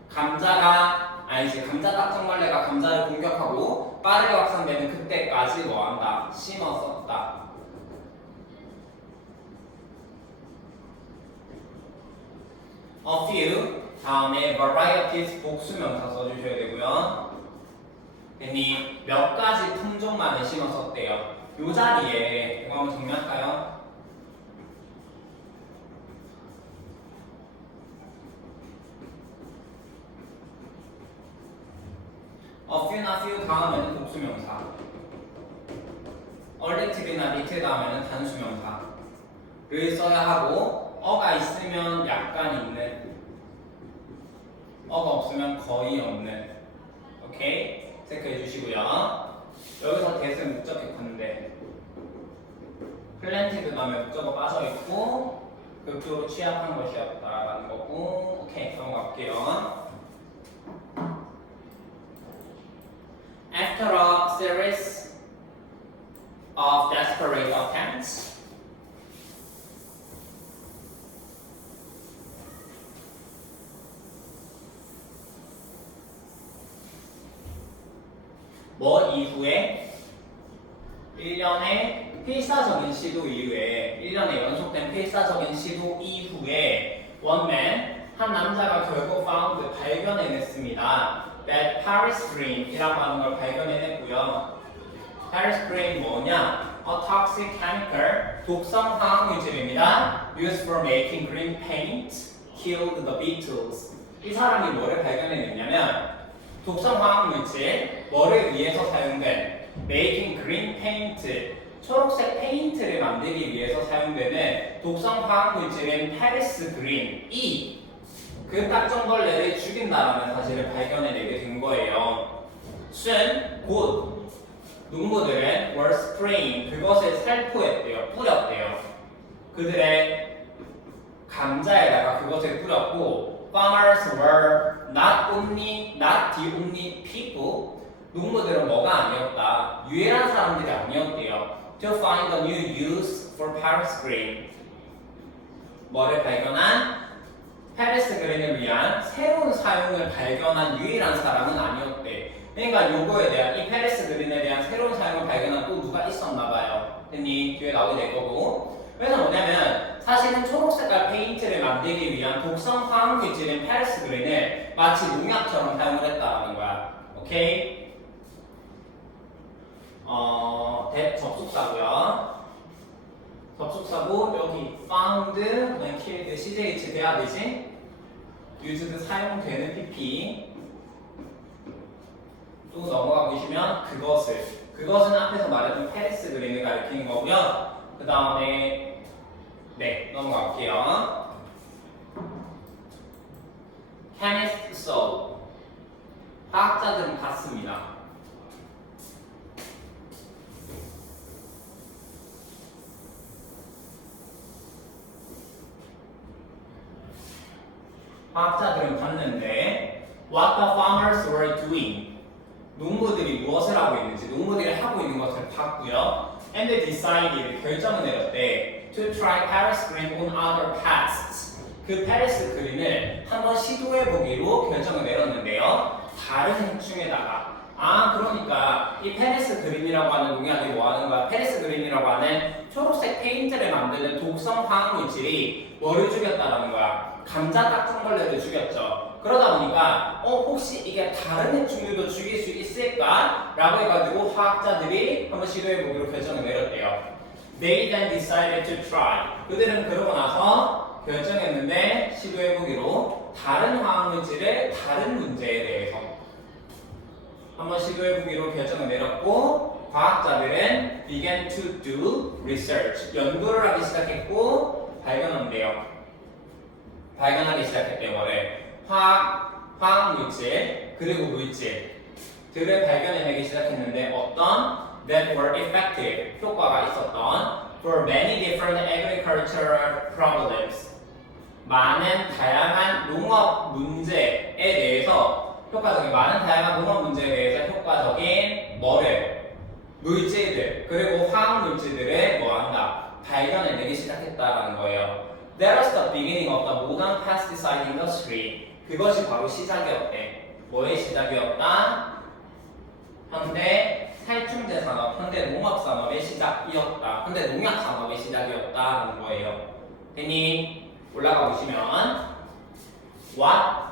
감자 딱정벌레가 감자를 공격하고 빠르게 확산되는 그때까지 뭐 한다? 심었었다. A few, 다음에 varieties 복수명사 써주셔야 되고요. 괜히 몇 가지 품종만을 심었었대요. 요 자리에 이거 한번 정리할까요? A few 다음에는 복수명사, a little이나 little 다음에는 단수명사를 써야 하고, 어가 있으면 약간 있는, 어가 없으면 거의 없는. 오케이? 체크해 주시고요. 여기서 대은 목적격 건데, 플랜티드 다음에 목적어 빠져있고 극도로 취약한 것이었다라는 거고. 오케이, 넘어갈게요. After a series of desperate attempts, 뭐 이후에 1년의 필사적인 시도 이후에 1년의 연속된 필사적인 시도 이후에 원맨 한 남자가 결국 found 발견해냈습니다. That Paris Green이라고 하는 걸 발견해냈고요. Paris Green 뭐냐? A toxic chemical, 독성 화학 물질입니다. Used for making green paint, killed the beetles. 이 사람이 뭐를 발견해냈냐면 독성 화학 물질, 뭐를 위해서 사용된 making green paint, 초록색 페인트를 만들기 위해서 사용되는 독성 화학 물질인 페리스 그린이 그 딱정벌레를 죽인다라는 사실을 발견해내게 된 거예요. soon, 곧 농부들은 were spraying, 그것을 살포했대요, 뿌렸대요. 그들의 감자에다가 그것을 뿌렸고, farmers were not the only people, 농부들은 뭐가 아니었다, 유일한 사람들이 아니었대요. to find a new use for Paris green, 뭐를 발견한? 페리스 그린을 위한 새로운 사용을 발견한 유일한 사람은 아니었대. 그러니까 요거에 대한, 이 페리스 그린에 대한 새로운 사용을 발견한 또 누가 있었나봐요. 흔히 뒤에 나오게 될 거고. 그래서 뭐냐면 사실은 초록색깔 페인트를 만들기 위한 독성 화학 물질인 페리스 그린을 마치 농약처럼 사용을 했다는 거야. 오케이? 접속사고요. 접속사고 여기 found, killed, CJH 돼야 되지? used 사용되는 PP. 또 넘어가 보시면 그것은 앞에서 말했던 페리스 그린을 가리키는 거고요. 그 다음에 넘어갈게요. chemist saw, 화학자들은 봤습니다. 화학자들은 봤는데 what the farmers were doing, 농부들이 무엇을 하고 있는지, 농부들이 하고 있는 것을 봤고요. And they decided, 결정을 내렸대, to try Paris green on other pests, 그 페리스 그린을 한번 시도해보기로 결정을 내렸는데요. 다른 해충에다가, 그러니까 이 페리스 그린이라고 하는 농약이 뭐 하는 거야? 페리스 그린이라고 하는 초록색 페인트를 만드는 독성 화학 물질이 뭐를 죽였다라는 거야? 감자 딱정벌레를 죽였죠. 그러다 보니까 혹시 이게 다른 해충들도 죽일 수 있을까? 라고 해가지고 화학자들이 한번 시도해보기로 결정을 내렸대요. They then decided to try. 그들은 그러고 나서 결정했는데 시도해보기로 다른 화학물질의 다른 문제에 대해서 한번 시도해보기로 결정을 내렸고, 과학자들은 began to do research, 연구를 하기 시작했고 발견하기 시작했대요. 뭐래? 화학물질 그리고 물질들을 발견해내기 시작했는데 어떤 that were effective, 효과가 있었던 for many different agricultural problems. 많은 다양한 농업 문제에 대해서 효과적인 많은 다양한 농업 문제에 대해서 효과적인 뭐를 물질들 그리고 화학 물질들을 뭐한다 발견을 내기 시작했다라는 거예요. That was the beginning of the modern pesticide industry. 그것이 바로 시작이었대. 뭐의 시작이었다? 현대 살충제 산업, 현대 농업 산업의 시작이었다. 현대 농약 산업의 시작이었다는 거예요. 됐니? 올라가 보시면 what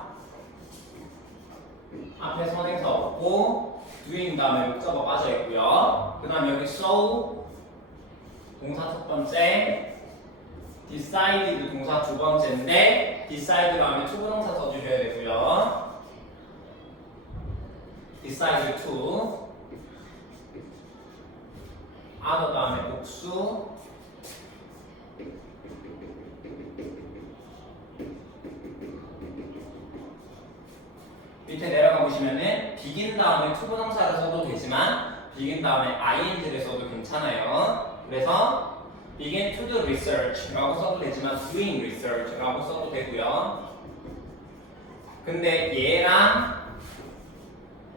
앞에 선행사 없고 doing 다음에 목적어 빠져 있고요. 그 다음에 여기 so 동사 첫 번째, decide 동사 두 번째인데 decide 다음에 투부동사 써주셔야 되고요. decide to other 다음에 복수 밑에 내려가 보시면은 begin 다음에 투부동사를 써도 되지만 begin 다음에 ing를 써도 괜찮아요. 그래서 begin to do research라고 써도 되지만 doing research라고 써도 되고요. 근데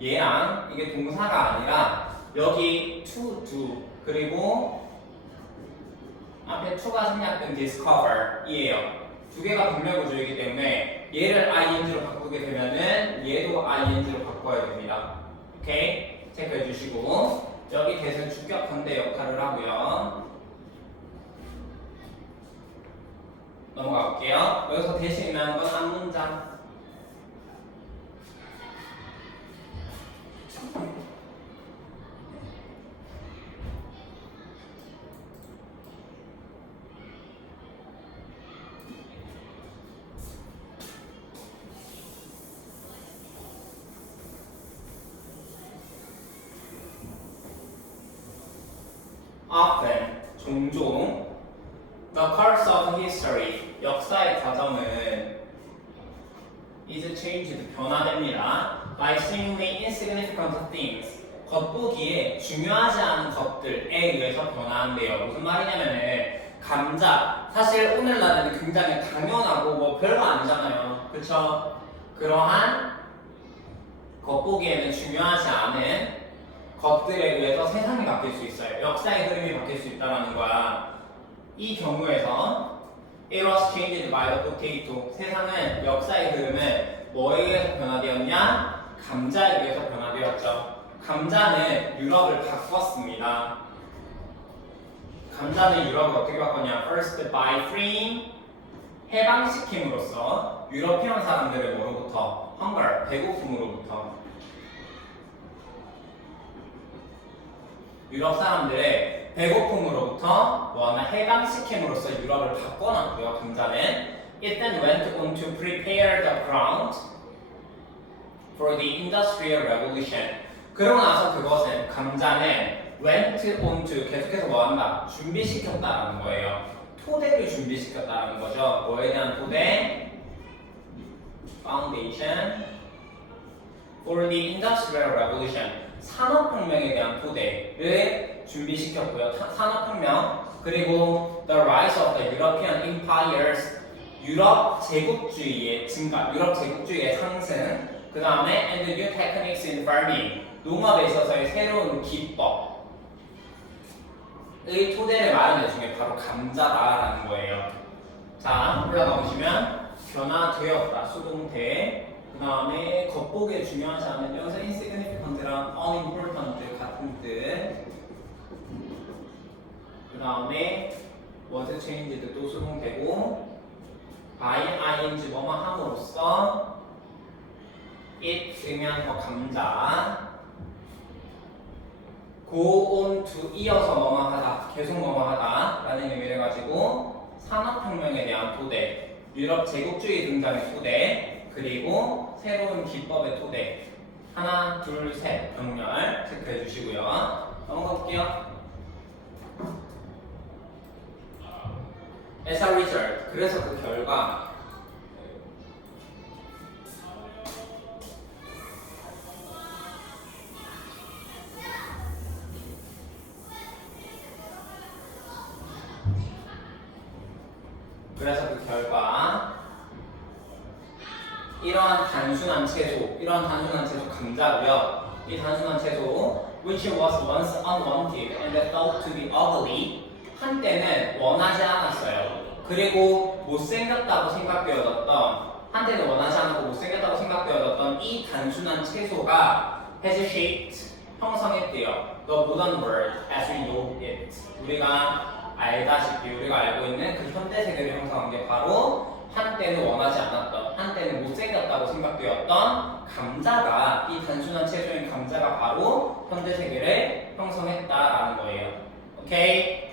얘랑 이게 동사가 아니라 여기 to do 그리고 앞에 to가 생략된 discover이에요. 두 개가 동명구조이기 때문에 얘를 ing로 바꾸게 되면은 얘도 ing로 바꿔야 됩니다. 오케이? 체크해 주시고 여기 대신 주격 현대 역할을 하고요. 넘어가 볼게요. 여기서 대신 의미하는 건 한 문장. often, 종종 the course of history, 역사의 과정은 is changed, 변화됩니다. by seemingly insignificant things, 겉보기에 중요하지 않은 것들에 의해서 변화한대요. 무슨 말이냐면은 감자, 사실 오늘날에는 굉장히 당연하고 뭐 별거 아니잖아요. 그쵸? 그러한 겉보기에는 중요하지 않은 것들에 의해서 세상이 바뀔 수 있어요. 역사의 흐름이 바뀔 수 있다는 거야. 이 경우에서 it was changed by the potato. 세상은 역사의 흐름은 뭐에 의해서 변화되었냐? 감자에 의해서 변화되었죠. 감자는 유럽을 바꿨습니다. 감자는 유럽을 어떻게 바꿨냐? First by freeing, 해방시킴으로써 유러피언 사람들을 뭐로부터? hunger, 배고픔으로부터. 유럽 사람들의 배고픔으로부터 뭐하나 해방시킴으로써 유럽을 바꿔놨고요. 감자는 It then went on to prepare the ground for the Industrial Revolution. 그러고 나서 그것은 감자는 went on to 계속해서 뭐한다? 준비시켰다라는 거예요. 토대를 준비시켰다라는 거죠. 뭐에 대한 토대? Foundation for the Industrial Revolution. 산업혁명에 대한 토대를 준비시켰고요. 산업혁명 그리고 the rise of the European empires, 유럽 제국주의의 증가, 유럽 제국주의의 상승. 그 다음에 and new techniques in farming, 농업에 있어서의 새로운 기법의 토대를 마련해 준 게 바로 감자다라는 거예요. 자, 올라가 보시면 변화되었다, 수동태. 그 다음에 겉보기에 중요하지 않은 여기서 insignificant랑 unimportant 같은 뜻. 그 다음에 was changed 또 수동태고 by ing 뭐뭐 함으로써 it 의미하는 거 감자. go on to 이어서 뭐뭐 하다, 계속 뭐뭐 하다 라는 의미를 가지고 산업혁명에 대한 토대, 유럽 제국주의 등장의 토대, 그리고 새로운 기법의 토대. 하나, 둘, 셋 병렬 체크해 주시고요. 넘어가 볼게요. As a result, 그래서 그 결과 그래서 그 결과 이러한 단순한 채소 감자고요. 이 단순한 채소 which was once unwanted and thought to be ugly 한때는 원하지 않았어요. 그리고 못생겼다고 생각되어졌던 한때는 원하지 않고 못생겼다고 생각되어졌던 이 단순한 채소가 has shaped 형성했대요. The modern world as we know it. 우리가 알고 있는 그 현대 세계를 형성한 게 바로 한때는 원하지 않았던, 한때는 못생겼다고 생각되었던 감자가, 이 단순한 채소인 감자가 바로 현대 세계를 형성했다라는 거예요. 오케이?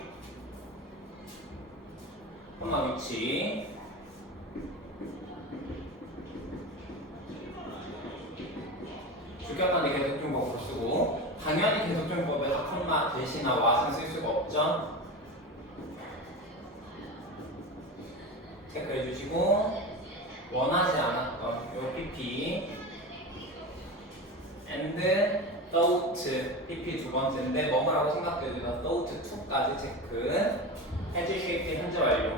콤마 위치. 주격관대 계속중법으로 쓰고, 당연히 계속중법에서 콤마 대신이나 왓은 쓸 수가 없죠. 체크해 주시고, 원하지 않았던 요 PP and thought PP 두 번째인데 뭐라고 생각되어지던 thought 2까지 체크. 해지 쉐이프 현재 완료.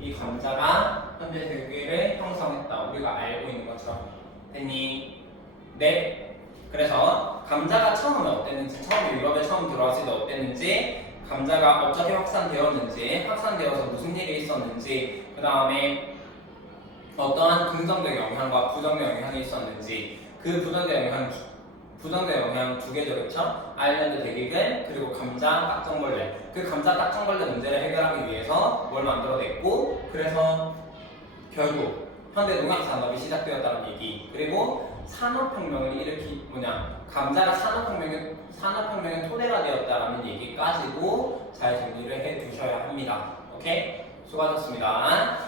이 감자가 현재 세계를 형성했다. 우리가 알고 있는 것처럼. 됐니? 네. 그래서 감자가 처음에 어땠는지, 처음 유럽에 처음 들어왔을 때 어땠는지, 감자가 어떻게 확산되었는지, 확산되어서 무슨 일이 있었는지, 그 다음에 어떠한 긍정적 영향과 부정적 영향이 있었는지, 그 부정적 영향 두 개죠, 그렇죠? 아일랜드 대기근 그리고 감자 딱정벌레. 그 감자 딱정벌레 문제를 해결하기 위해서 뭘 만들어냈고, 그래서 결국 현대 농약 산업이 시작되었다는 얘기. 그리고 산업혁명을 감자가 산업혁명의 토대가 되었다라는 얘기까지도 잘 정리를 해두셔야 합니다. 오케이? 수고하셨습니다.